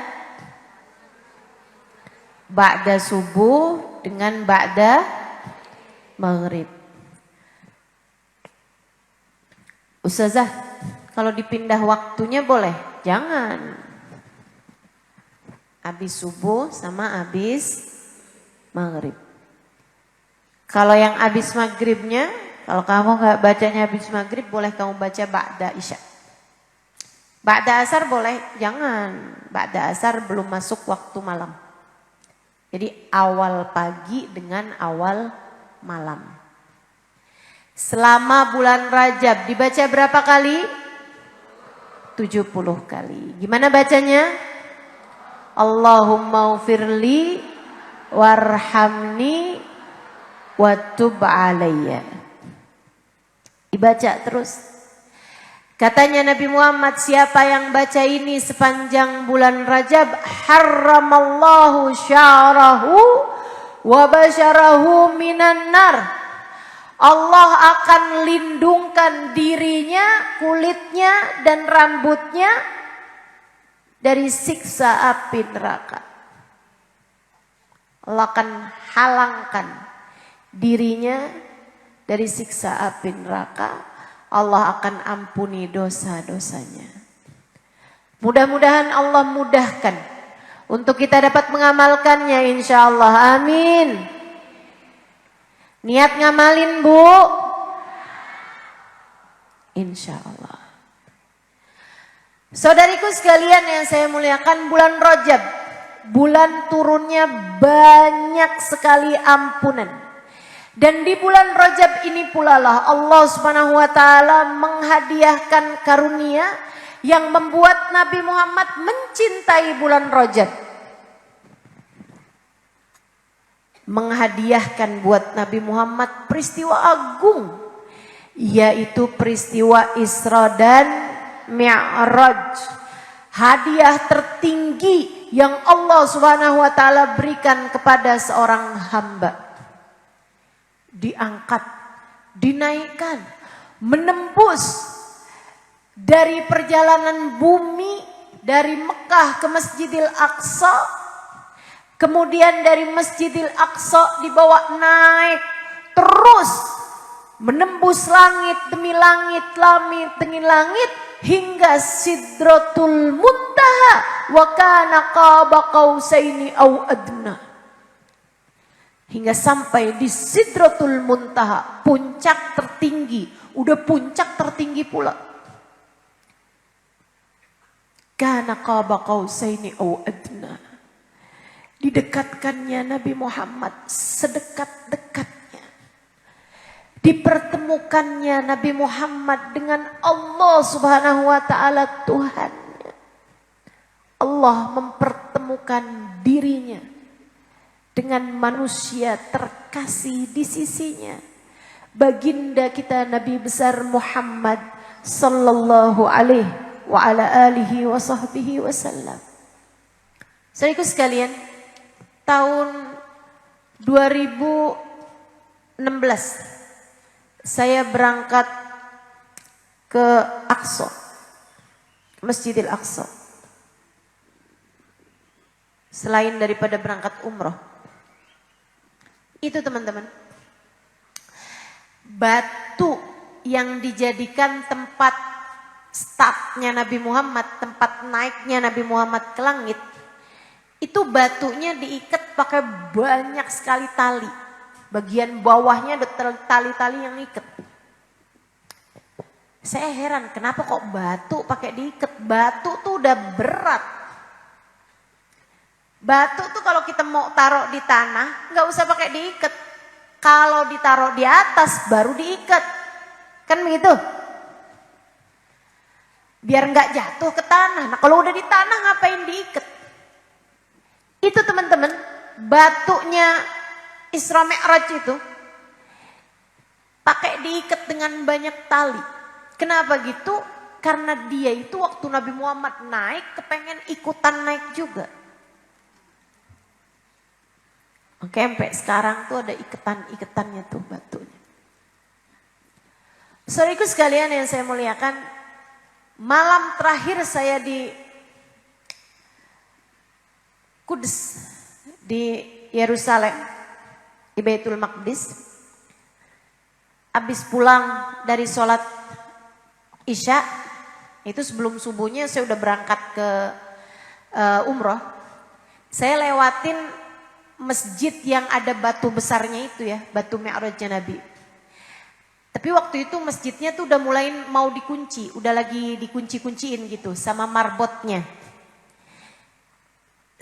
Ba'da subuh dengan ba'da maghrib. Ustazah, kalau dipindah waktunya boleh? Jangan. Habis subuh sama habis maghrib. Kalau yang habis maghribnya, kalau kamu nggak bacanya habis maghrib, boleh kamu baca ba'da isya. Ba'da asar boleh? Jangan. Ba'da asar belum masuk waktu malam. Jadi awal pagi dengan awal malam. Selama bulan Rajab dibaca berapa kali? 70 kali. Gimana bacanya? Allahumma ufirli warhamni watub alayya. Dibaca terus. Katanya Nabi Muhammad, siapa yang baca ini sepanjang bulan Rajab, harramallahu sya'rahu wa basyarahu minan nar. Allah akan lindungkan dirinya, kulitnya dan rambutnya dari siksa api neraka. Allah akan halangkan dirinya dari siksa api neraka. Allah akan ampuni dosa-dosanya. Mudah-mudahan Allah mudahkan untuk kita dapat mengamalkannya, insya Allah. Amin. Niat ngamalin, Bu? Insya Allah. Saudariku sekalian yang saya muliakan, bulan Rajab, bulan turunnya banyak sekali ampunan. Dan di bulan Rajab ini pula lah Allah Subhanahu wa taala menghadiahkan karunia yang membuat Nabi Muhammad mencintai bulan Rajab. Menghadiahkan buat Nabi Muhammad peristiwa agung, yaitu peristiwa Isra dan Mi'raj. Hadiah tertinggi yang Allah Subhanahu wa taala berikan kepada seorang hamba. Diangkat, dinaikkan, menembus dari perjalanan bumi dari Mekah ke Masjidil Aqsa, kemudian dari Masjidil Aqsa dibawa naik terus menembus langit demi langit, langit demi langit hingga Sidratul Muntaha wa kana qaba qausaini au adna. Hingga sampai di Sidratul Muntaha, puncak tertinggi. Udah puncak tertinggi pula. Kana qaba qausaini au adna. Didekatkannya Nabi Muhammad sedekat-dekatnya. Dipertemukannya Nabi Muhammad dengan Allah Subhanahu wa taala Tuhannya. Allah mempertemukan dirinya dengan manusia terkasih di sisinya, baginda kita Nabi besar Muhammad sallallahu alaihi wa ala alihi wa sahbihi wasallam. Saudaraku sekalian, tahun 2016 saya berangkat ke Aqsa, Masjidil Aqsa. Selain daripada berangkat umroh, itu teman-teman, batu yang dijadikan tempat startnya Nabi Muhammad, tempat naiknya Nabi Muhammad ke langit, itu batunya diikat pakai banyak sekali tali. Bagian bawahnya ada tali-tali yang ikat. Saya heran kenapa kok batu pakai diikat. Batu tuh udah berat. Batu tuh kalau kita mau taruh di tanah nggak usah pakai diikat. Kalau ditaruh di atas baru diikat. Kan begitu? Biar nggak jatuh ke tanah. Nah kalau udah di tanah ngapain diikat? Itu teman-teman, batunya Isra Mi'raj itu pakai diikat dengan banyak tali. Kenapa gitu? Karena dia itu waktu Nabi Muhammad naik kepengen ikutan naik juga. Oke, sampai sekarang tuh ada iketan-iketannya tuh batunya. Saudaraku sekalian yang saya muliakan, malam terakhir saya di Kudus, di Yerusalem, di Baitul Maqdis. Habis pulang dari sholat Isya, itu sebelum subuhnya saya udah berangkat ke umroh. Saya lewatin masjid yang ada batu besarnya itu ya, batu Mi'rajnya Nabi. Tapi waktu itu masjidnya tuh udah mulai mau dikunci, udah lagi dikunci-kunciin gitu sama marbotnya.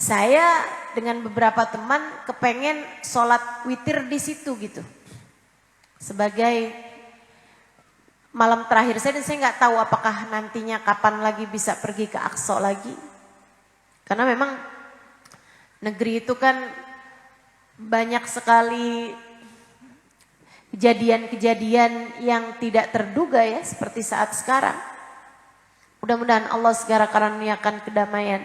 Saya dengan beberapa teman kepengen sholat witir di situ gitu. Sebagai malam terakhir saya, dan saya nggak tahu apakah nantinya kapan lagi bisa pergi ke Aqsa lagi. Karena memang negeri itu kan banyak sekali kejadian-kejadian yang tidak terduga ya, seperti saat sekarang. Mudah-mudahan Allah segera karuniakan kedamaian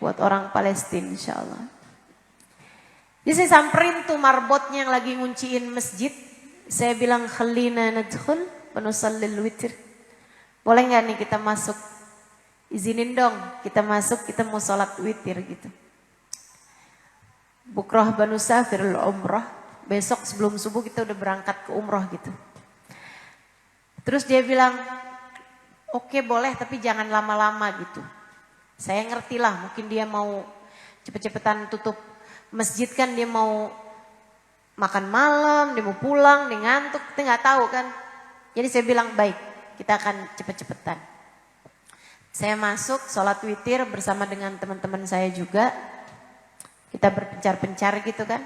buat orang Palestina insyaallah. Jadi saya samperin tuh marbotnya yang lagi ngunciin masjid. Saya bilang khalina nadkhul wa nusallil witr. Boleh nggak nih kita masuk? Izinin dong kita masuk, kita mau sholat witir gitu. Bukrah banu safirul umrah. Besok sebelum subuh kita udah berangkat ke umroh gitu. Terus dia bilang, oke boleh tapi jangan lama-lama gitu. Saya ngerti lah, mungkin dia mau cepet-cepetan tutup masjid kan, dia mau makan malam, dia mau pulang, dia ngantuk, kita nggak tahu kan. Jadi saya bilang baik, kita akan cepet-cepetan. Saya masuk sholat witir bersama dengan teman-teman saya juga. Kita berpencar-pencar gitu kan.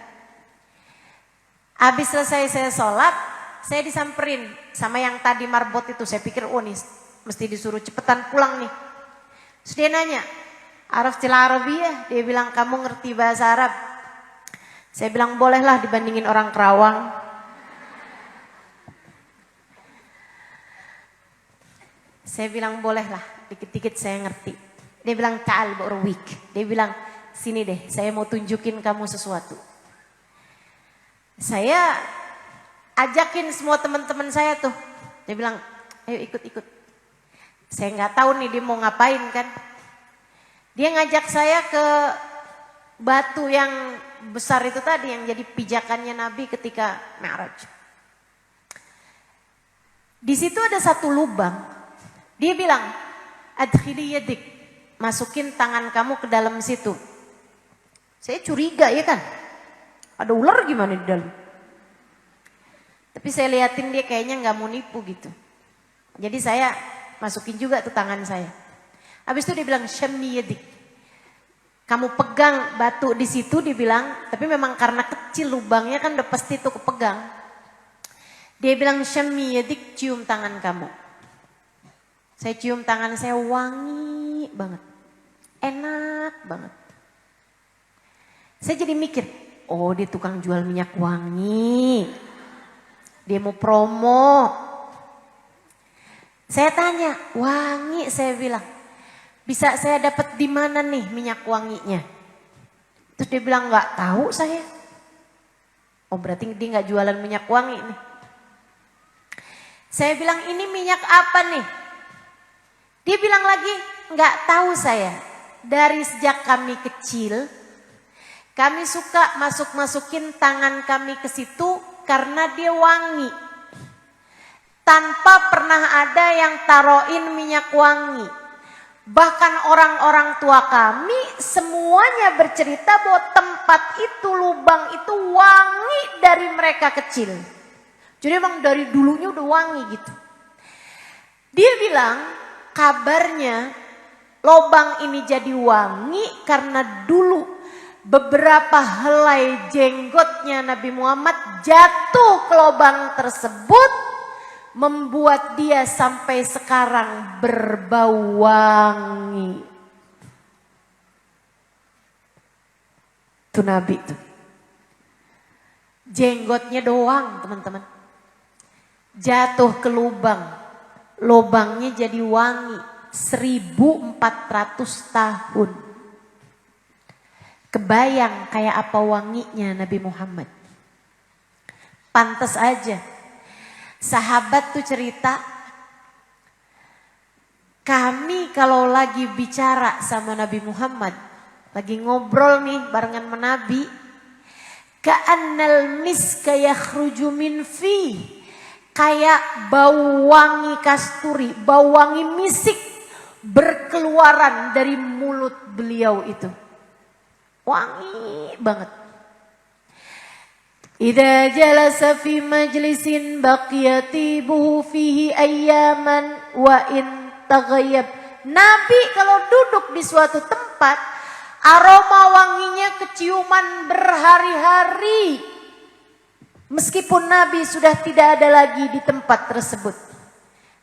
Habis selesai saya sholat, saya disamperin sama yang tadi marbot itu. Saya pikir oh nih mesti disuruh cepetan pulang nih. Terus dia nanya, Araftil Arabiyah? Dia bilang kamu ngerti bahasa Arab? Saya bilang bolehlah dibandingin orang Kerawang. Saya bilang bolehlah, dikit-dikit saya ngerti. Dia bilang ta'al ba'urwik. Dia bilang sini deh, saya mau tunjukin kamu sesuatu. Saya ajakin semua teman-teman saya tuh. Dia bilang ayo ikut-ikut. Saya nggak tahu nih dia mau ngapain kan. Dia ngajak saya ke batu yang besar itu tadi yang jadi pijakannya Nabi ketika Mi'raj. Di situ ada satu lubang. Dia bilang, adkhili yadik, masukin tangan kamu ke dalam situ. Saya curiga ya kan. Ada ular gimana di dalam? Tapi saya liatin dia kayaknya nggak mau nipu gitu. Jadi saya masukin juga tuh tangan saya. Habis itu dia bilang syammi yadik. Kamu pegang batu di situ, dia bilang, tapi memang karena kecil lubangnya kan udah pasti tuh kepegang. Dia bilang syammi yadik, cium tangan kamu. Saya cium tangan saya, wangi banget. Enak banget. Saya jadi mikir, oh dia tukang jual minyak wangi. Dia mau promo. Saya tanya, wangi, saya bilang, bisa saya dapat di mana nih minyak wanginya? Terus dia bilang nggak tahu saya. Oh berarti dia nggak jualan minyak wangi nih. Saya bilang ini minyak apa nih? Dia bilang lagi nggak tahu saya. Dari sejak kami kecil, kami suka masukin tangan kami ke situ karena dia wangi. Tanpa pernah ada yang taruhin minyak wangi. Bahkan orang-orang tua kami semuanya bercerita bahwa tempat itu, lubang itu wangi dari mereka kecil. Jadi emang dari dulunya udah wangi gitu. Dia bilang kabarnya lubang ini jadi wangi karena dulu beberapa helai jenggotnya Nabi Muhammad jatuh ke lubang tersebut. Membuat dia sampai sekarang berbau wangi. Itu Nabi tuh. Jenggotnya doang teman-teman. Jatuh ke lubang. Lubangnya jadi wangi. 1400 tahun. Kebayang kayak apa wanginya Nabi Muhammad. Pantas aja. Sahabat tuh cerita, kami kalau lagi bicara sama Nabi Muhammad, lagi ngobrol nih barengan sama Nabi, ka'annal miska yakhruju min fi, kayak bau wangi kasturi, bau wangi misik berkeluaran dari mulut beliau itu. Wangi banget. Idza jalasa fi majlisin baqiyatibuhu fihi ayyaman wa in taghayyab. Nabi kalau duduk di suatu tempat Aroma wanginya keciuman berhari-hari. Meskipun Nabi sudah tidak ada lagi di tempat tersebut.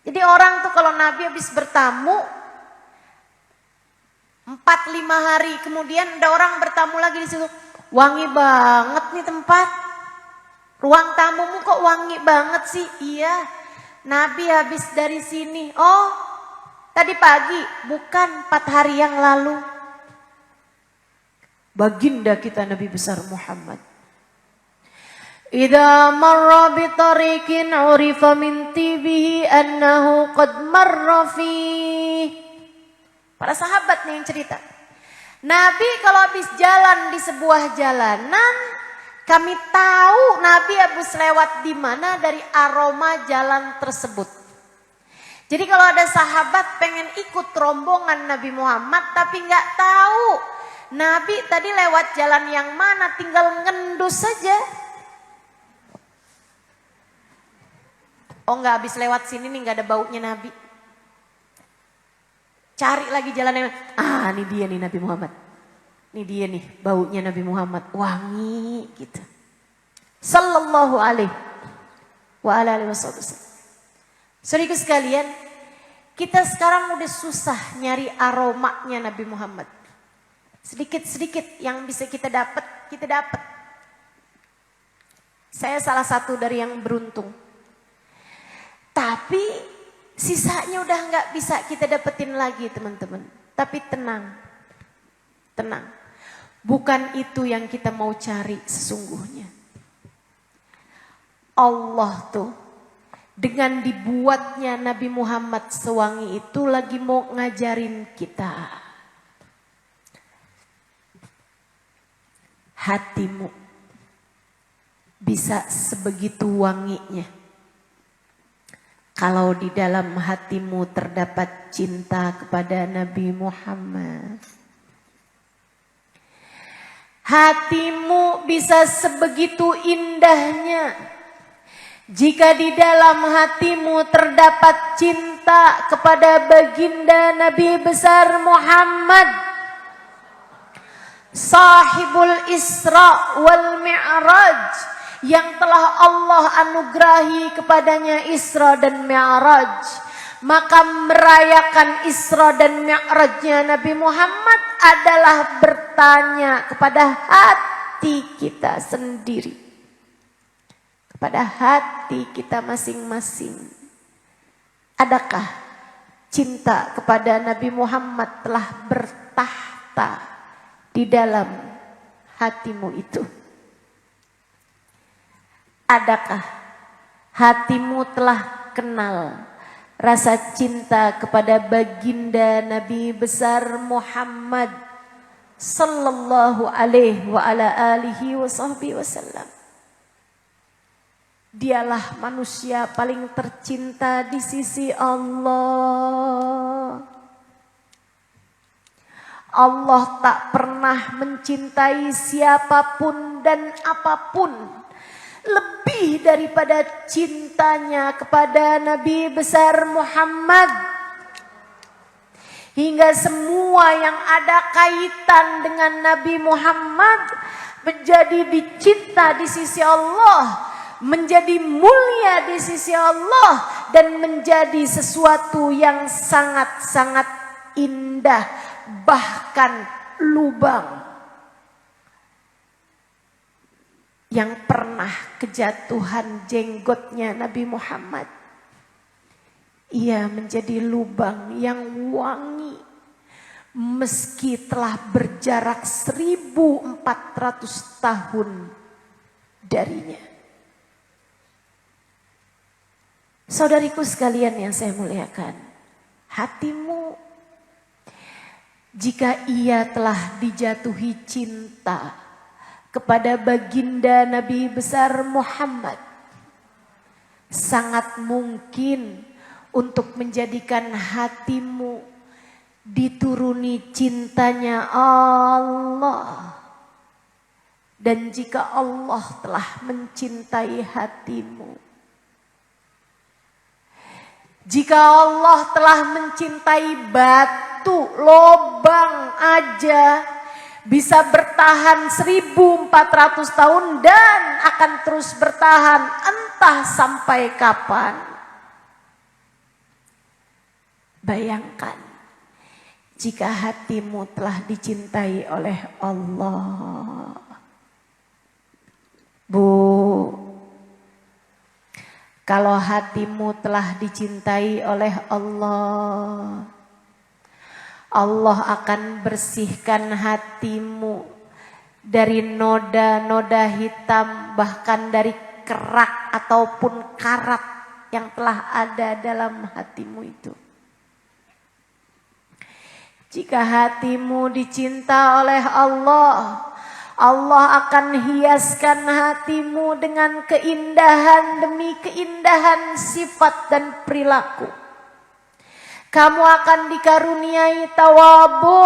Jadi orang tuh kalau Nabi habis bertamu 4-5 hari kemudian ada orang bertamu lagi di situ. Wangi banget nih tempat. Ruang tamumu kok wangi banget sih? Iya, Nabi habis dari sini. Oh, tadi pagi, bukan 4 hari yang lalu. Baginda kita Nabi besar Muhammad. Idza marra bi tariqin urifa min tibihi annahu qad marra fi. Para sahabat nih yang cerita. Nabi kalau habis jalan di sebuah jalanan, kami tahu Nabi habis lewat di mana dari aroma jalan tersebut. Jadi kalau ada sahabat pengen ikut rombongan Nabi Muhammad tapi nggak tahu Nabi tadi lewat jalan yang mana, tinggal ngendus saja. Oh nggak habis lewat sini nih nggak ada baunya Nabi. Cari lagi jalan yang ini dia nih Nabi Muhammad. Ini dia nih baunya Nabi Muhammad, wangi gitu. Sallallahu alaihi wa ala alihi wasallam. Saudaraku sekalian, kita sekarang udah susah nyari aromanya Nabi Muhammad. Sedikit-sedikit yang bisa kita dapat, kita dapat. Saya salah satu dari yang beruntung. Tapi sisanya udah nggak bisa kita dapetin lagi teman-teman. Tapi tenang, tenang. Bukan itu yang kita mau cari sesungguhnya. Allah tuh dengan dibuatnya Nabi Muhammad sewangi itu lagi mau ngajarin kita. Hatimu bisa sebegitu wanginya kalau di dalam hatimu terdapat cinta kepada Nabi Muhammad. Hatimu bisa sebegitu indahnya jika di dalam hatimu terdapat cinta kepada baginda Nabi besar Muhammad, Sahibul Isra wal Mi'raj, yang telah Allah anugerahi kepadanya Isra dan Mi'raj. Maka merayakan Isra dan Mi'rajnya Nabi Muhammad adalah bertanya kepada hati kita sendiri, kepada hati kita masing-masing. Adakah cinta kepada Nabi Muhammad telah bertahta di dalam hatimu itu? Adakah hatimu telah kenal rasa cinta kepada baginda Nabi besar Muhammad sallallahu alaihi wa ala alihi wa sahbihi wasallam? Dialah manusia paling tercinta di sisi Allah. Allah tak pernah mencintai siapapun dan apapun lebih daripada cintanya kepada Nabi besar Muhammad. Hingga semua yang ada kaitan dengan Nabi Muhammad menjadi dicinta di sisi Allah, menjadi mulia di sisi Allah, dan menjadi sesuatu yang sangat-sangat indah, bahkan lubang yang pernah kejatuhan jenggotnya Nabi Muhammad, ia menjadi lubang yang wangi meski telah berjarak 1400 tahun darinya. Saudariku sekalian yang saya muliakan, hatimu jika ia telah dijatuhi cinta kepada baginda Nabi besar Muhammad, sangat mungkin untuk menjadikan hatimu dituruni cintanya Allah. Dan jika Allah telah mencintai hatimu, jika Allah telah mencintai batu, lobang aja bisa bertahan 1400 tahun dan akan terus bertahan entah sampai kapan. Bayangkan jika hatimu telah dicintai oleh Allah. Bu, kalau hatimu telah dicintai oleh Allah, Allah akan bersihkan hatimu dari noda-noda hitam, bahkan dari kerak ataupun karat yang telah ada dalam hatimu itu. Jika hatimu dicinta oleh Allah, Allah akan hiaskan hatimu dengan keindahan demi keindahan sifat dan perilaku. Kamu akan dikaruniai tawabu,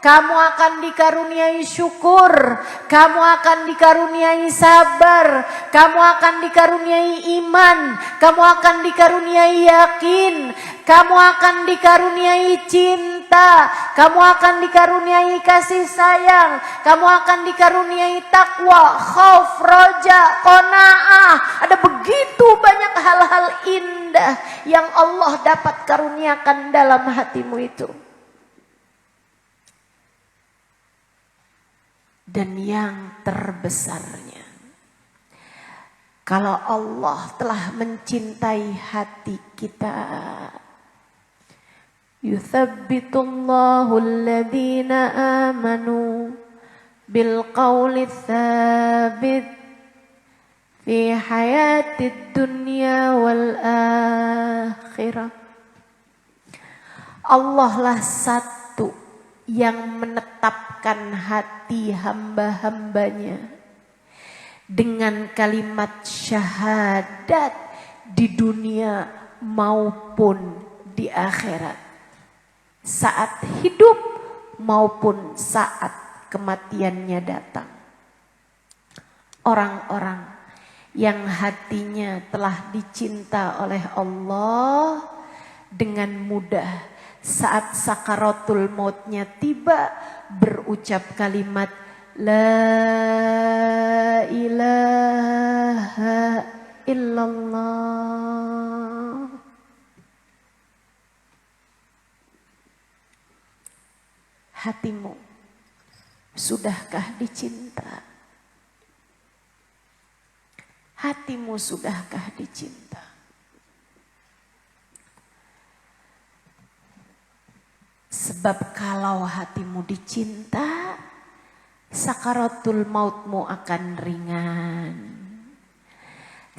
kamu akan dikaruniai syukur, kamu akan dikaruniai sabar, kamu akan dikaruniai iman, kamu akan dikaruniai yakin, kamu akan dikaruniai cinta, kamu akan dikaruniai kasih sayang, kamu akan dikaruniai takwa, khauf, roja, qanaah. Ada begitu banyak hal-hal indah yang Allah dapat karuniakan dalam hatimu itu. Dan yang terbesarnya, kalau Allah telah mencintai hati kita, yuthabbitullahu alladhina amanu bilqawli tsabit fi hayatid dunya wal akhirah. Allah lah satu yang menetapkan hati hamba-hambanya dengan kalimat syahadat di dunia maupun di akhirat, saat hidup maupun saat kematiannya datang. Orang-orang yang hatinya telah dicinta oleh Allah dengan mudah saat sakaratul mautnya tiba berucap kalimat la ilaha illallah. Hatimu sudahkah dicinta? Hatimu sudahkah dicinta? Sebab kalau hatimu dicinta, sakaratul mautmu akan ringan.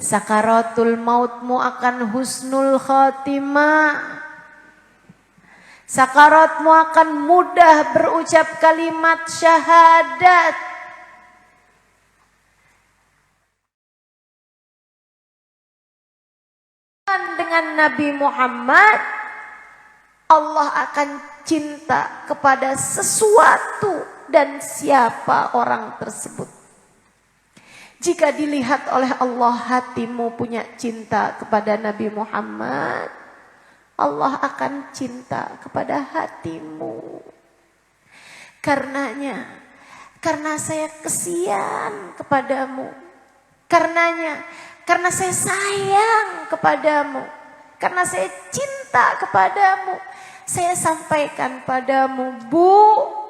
Sakaratul mautmu akan husnul khatimah. Sakaratmu akan mudah berucap kalimat syahadat. Dengan Nabi Muhammad, Allah akan cinta kepada sesuatu dan siapa orang tersebut. Jika dilihat oleh Allah hatimu punya cinta kepada Nabi Muhammad, Allah akan cinta kepada hatimu. Karena saya kesian kepadamu. Karena saya sayang kepadamu. Karena saya cinta kepadamu. Saya sampaikan padamu, Bu,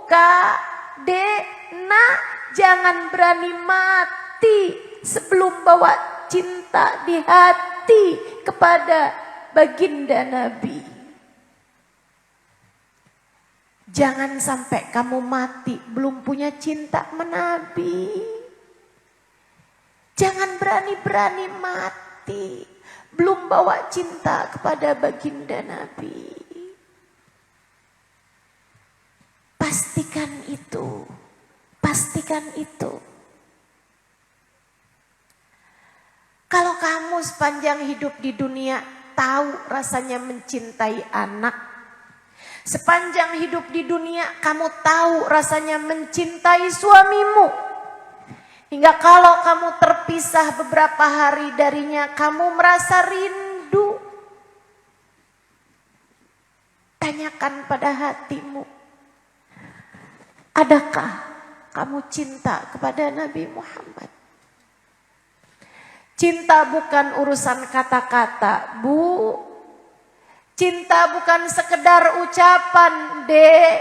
Kak, Dek, Nak, jangan berani mati sebelum bawa cinta di hati kepada baginda Nabi. Jangan sampai kamu mati belum punya cinta sama Nabi. Jangan berani-berani mati belum bawa cinta kepada baginda Nabi. Pastikan itu. Pastikan itu. Kalau kamu sepanjang hidup di dunia tahu rasanya mencintai anak, sepanjang hidup di dunia kamu tahu rasanya mencintai suamimu, hingga kalau kamu terpisah beberapa hari darinya kamu merasa rindu, tanyakan pada hatimu, Adakah kamu cinta kepada Nabi Muhammad? Cinta bukan urusan kata-kata, Bu. Cinta bukan sekedar ucapan, Dek.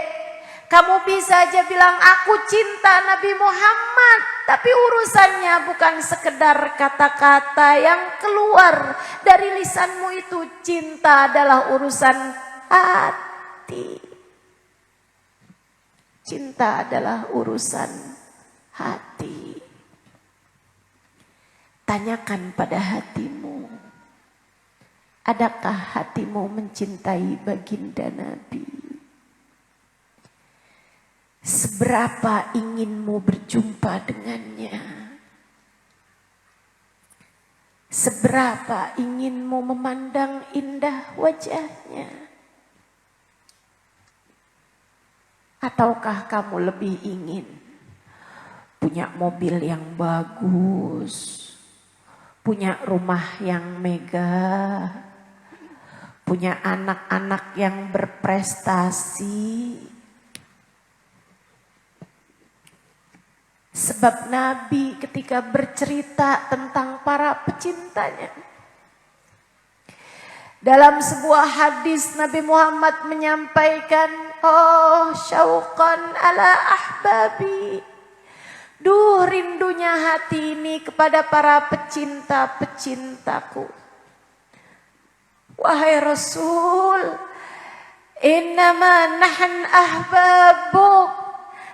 Kamu bisa aja bilang aku cinta Nabi Muhammad, tapi urusannya bukan sekedar kata-kata yang keluar dari lisanmu itu. Cinta adalah urusan hati. Cinta adalah urusan hati. Tanyakan pada hatimu, adakah hatimu mencintai baginda Nabi? Seberapa inginmu berjumpa dengannya? Seberapa inginmu memandang indah wajahnya? Ataukah kamu lebih ingin punya mobil yang bagus, punya rumah yang megah, punya anak-anak yang berprestasi? Sebab Nabi ketika bercerita tentang para pecintanya, dalam sebuah hadis Nabi Muhammad menyampaikan, oh syauqan ala ahbabi, duh rindunya hati ini kepada para pecinta-pecintaku. Wahai Rasul, innama nahan ahbabuk,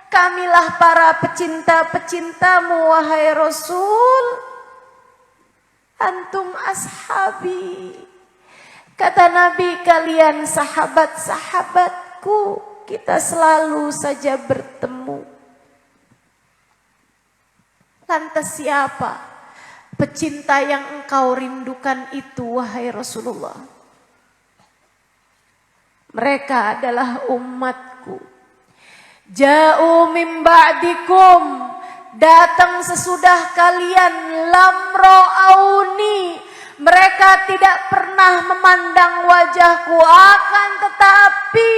kamilah para pecinta-pecintamu wahai Rasul. Antum ashabi, kata Nabi, kalian sahabat-sahabatku, kita selalu saja bertemu. Lantas siapa pecinta yang engkau rindukan itu wahai Rasulullah? Mereka adalah umatku. Ja'u min ba'dikum, datang sesudah kalian, lam ra'auni, mereka tidak pernah memandang wajahku, akan tetapi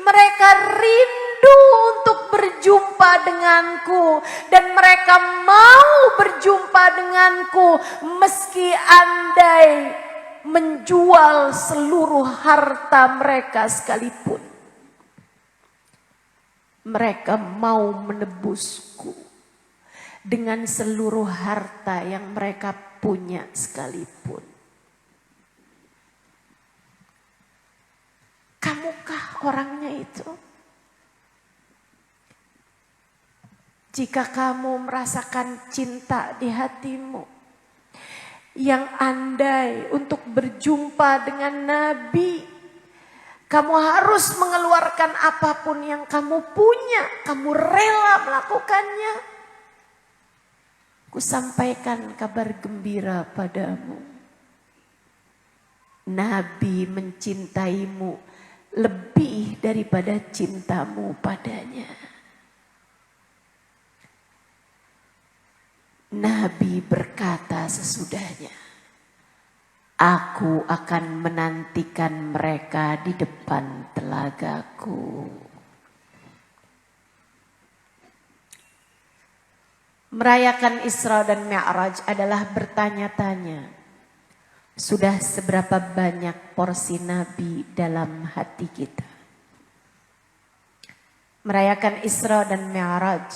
mereka rindu untuk berjumpa denganku, dan mereka mau berjumpa denganku meski andai menjual seluruh harta mereka sekalipun. Mereka mau menebusku dengan seluruh harta yang mereka punya sekalipun. Kamukah orangnya itu? Jika kamu merasakan cinta di hatimu yang andai untuk berjumpa dengan Nabi, kamu harus mengeluarkan apapun yang kamu punya, kamu rela melakukannya. Kusampaikan kabar gembira padamu. Nabi mencintaimu lebih daripada cintamu padanya. Nabi berkata sesudahnya, aku akan menantikan mereka di depan telagaku. Merayakan Isra dan Mi'raj adalah bertanya-tanya, sudah seberapa banyak porsi Nabi dalam hati kita? Merayakan Isra dan Mi'raj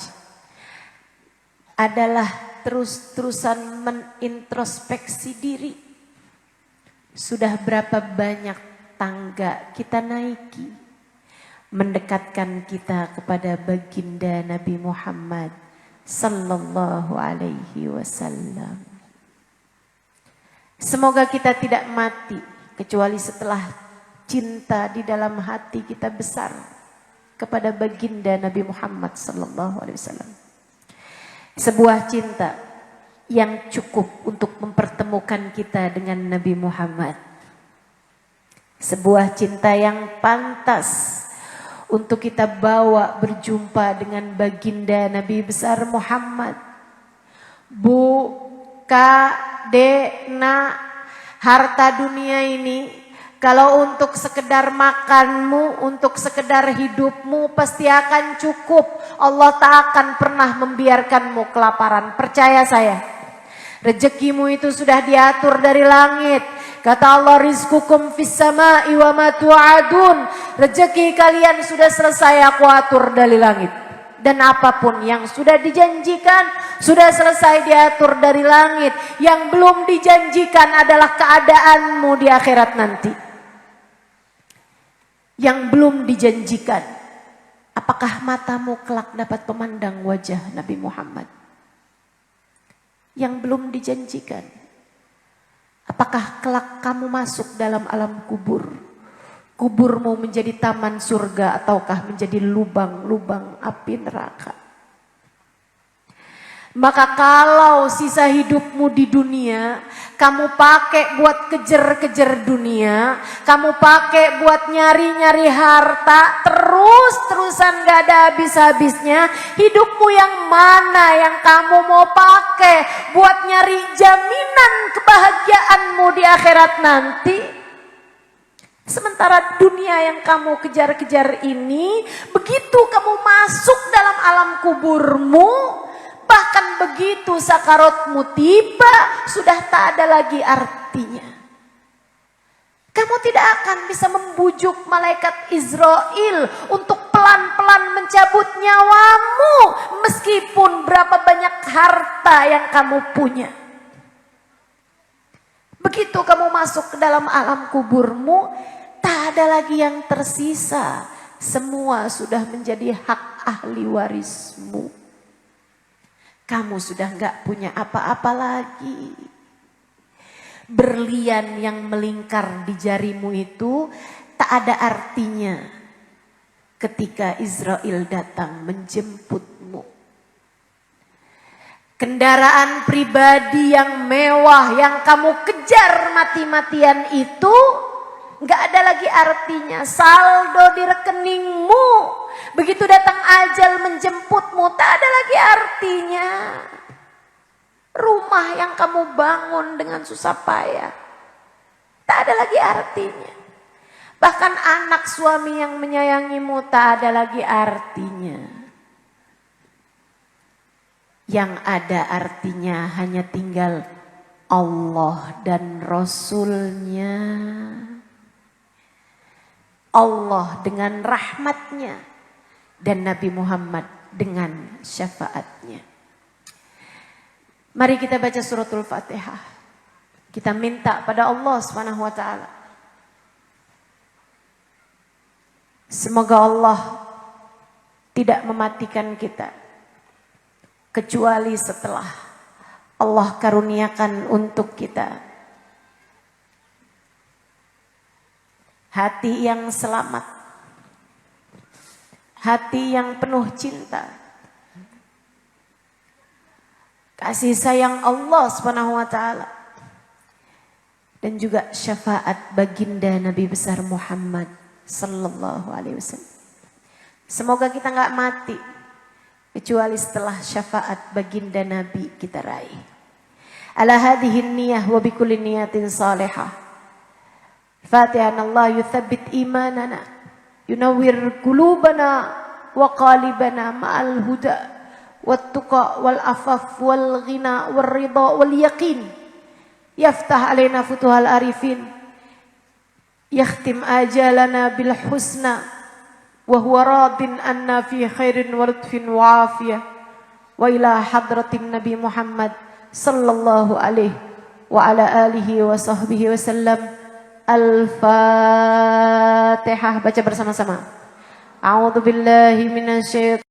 adalah terus-terusan menintrospeksi diri. Sudah berapa banyak tangga kita naiki mendekatkan kita kepada baginda Nabi Muhammad sallallahu alaihi wasallam. Semoga kita tidak mati kecuali setelah cinta di dalam hati kita besar kepada baginda Nabi Muhammad sallallahu alaihi wasallam. Sebuah cinta yang cukup untuk mempertemukan kita dengan Nabi Muhammad. Sebuah cinta yang pantas untuk kita bawa berjumpa dengan baginda Nabi besar Muhammad. Bu, Kak, Dek, Nak, harta dunia ini Kalau untuk sekedar makanmu, untuk sekedar hidupmu pasti akan cukup. Allah tak akan pernah membiarkanmu kelaparan. Percaya saya. Rezekimu itu sudah diatur dari langit. Kata Allah, rizqukum fis sama'i wa ma tu'adun. Rezeki kalian sudah selesai aku atur dari langit. Dan apapun yang sudah dijanjikan sudah selesai diatur dari langit. Yang belum dijanjikan adalah keadaanmu di akhirat nanti. Yang belum dijanjikan, apakah matamu kelak dapat memandang wajah Nabi Muhammad? Yang belum dijanjikan, apakah kelak kamu masuk dalam alam kubur? Kuburmu menjadi taman surga ataukah menjadi lubang-lubang api neraka? Maka kalau sisa hidupmu di dunia kamu pakai buat kejar-kejar dunia, kamu pakai buat nyari-nyari harta, terus-terusan gak ada habis-habisnya, hidupmu yang mana yang kamu mau pakai buat nyari jaminan kebahagiaanmu di akhirat nanti? Sementara dunia yang kamu kejar-kejar ini, begitu kamu masuk dalam alam kuburmu, bahkan begitu sakaratmu tiba, sudah tak ada lagi artinya. Kamu tidak akan bisa membujuk malaikat Israel untuk pelan-pelan mencabut nyawamu, meskipun berapa banyak harta yang kamu punya. Begitu kamu masuk ke dalam alam kuburmu, tak ada lagi yang tersisa. Semua sudah menjadi hak ahli warismu. Kamu sudah gak punya apa-apa lagi. Berlian yang melingkar di jarimu itu tak ada artinya ketika Israel datang menjemputmu. Kendaraan pribadi yang mewah yang kamu kejar mati-matian itu gak ada lagi artinya. Saldo di rekeningmu begitu datang ajal menjemputmu tak ada lagi artinya. Rumah yang kamu bangun dengan susah payah tak ada lagi artinya. Bahkan anak suami yang menyayangimu tak ada lagi artinya. Yang ada artinya hanya tinggal Allah dan Rasulnya. Allah dengan rahmatnya dan Nabi Muhammad dengan syafaatnya. Mari kita baca suratul Fatihah. Kita minta pada Allah Subhanahu wa taala. Semoga Allah tidak mematikan kita kecuali setelah Allah karuniakan untuk kita hati yang selamat, hati yang penuh cinta, kasih sayang Allah Subhanahu wa taala, dan juga syafaat baginda Nabi besar Muhammad sallallahu alaihi wasallam. Semoga kita enggak mati kecuali setelah syafaat baginda Nabi kita raih. Ala hadhihi niyah wa bikulli niyatin salihah. Fatihan Allah yuthabbit imanana, yunawwir qulubana wa qalibana ma'al huda wat tuqa wal afaf wal ghina wal ridha wal yaqin. Yaftah alaina futuhal arifin, yakhtim ajalana bil husna wa huwa radin anna fi khairin wa lutfin wa afiyah. Wa ila hadratin Nabi Muhammad sallallahu alaihi wa ala alihi wa sahbihi wa sallam. Al-Fatihah. Baca bersama-sama. A'udzu billahi minasy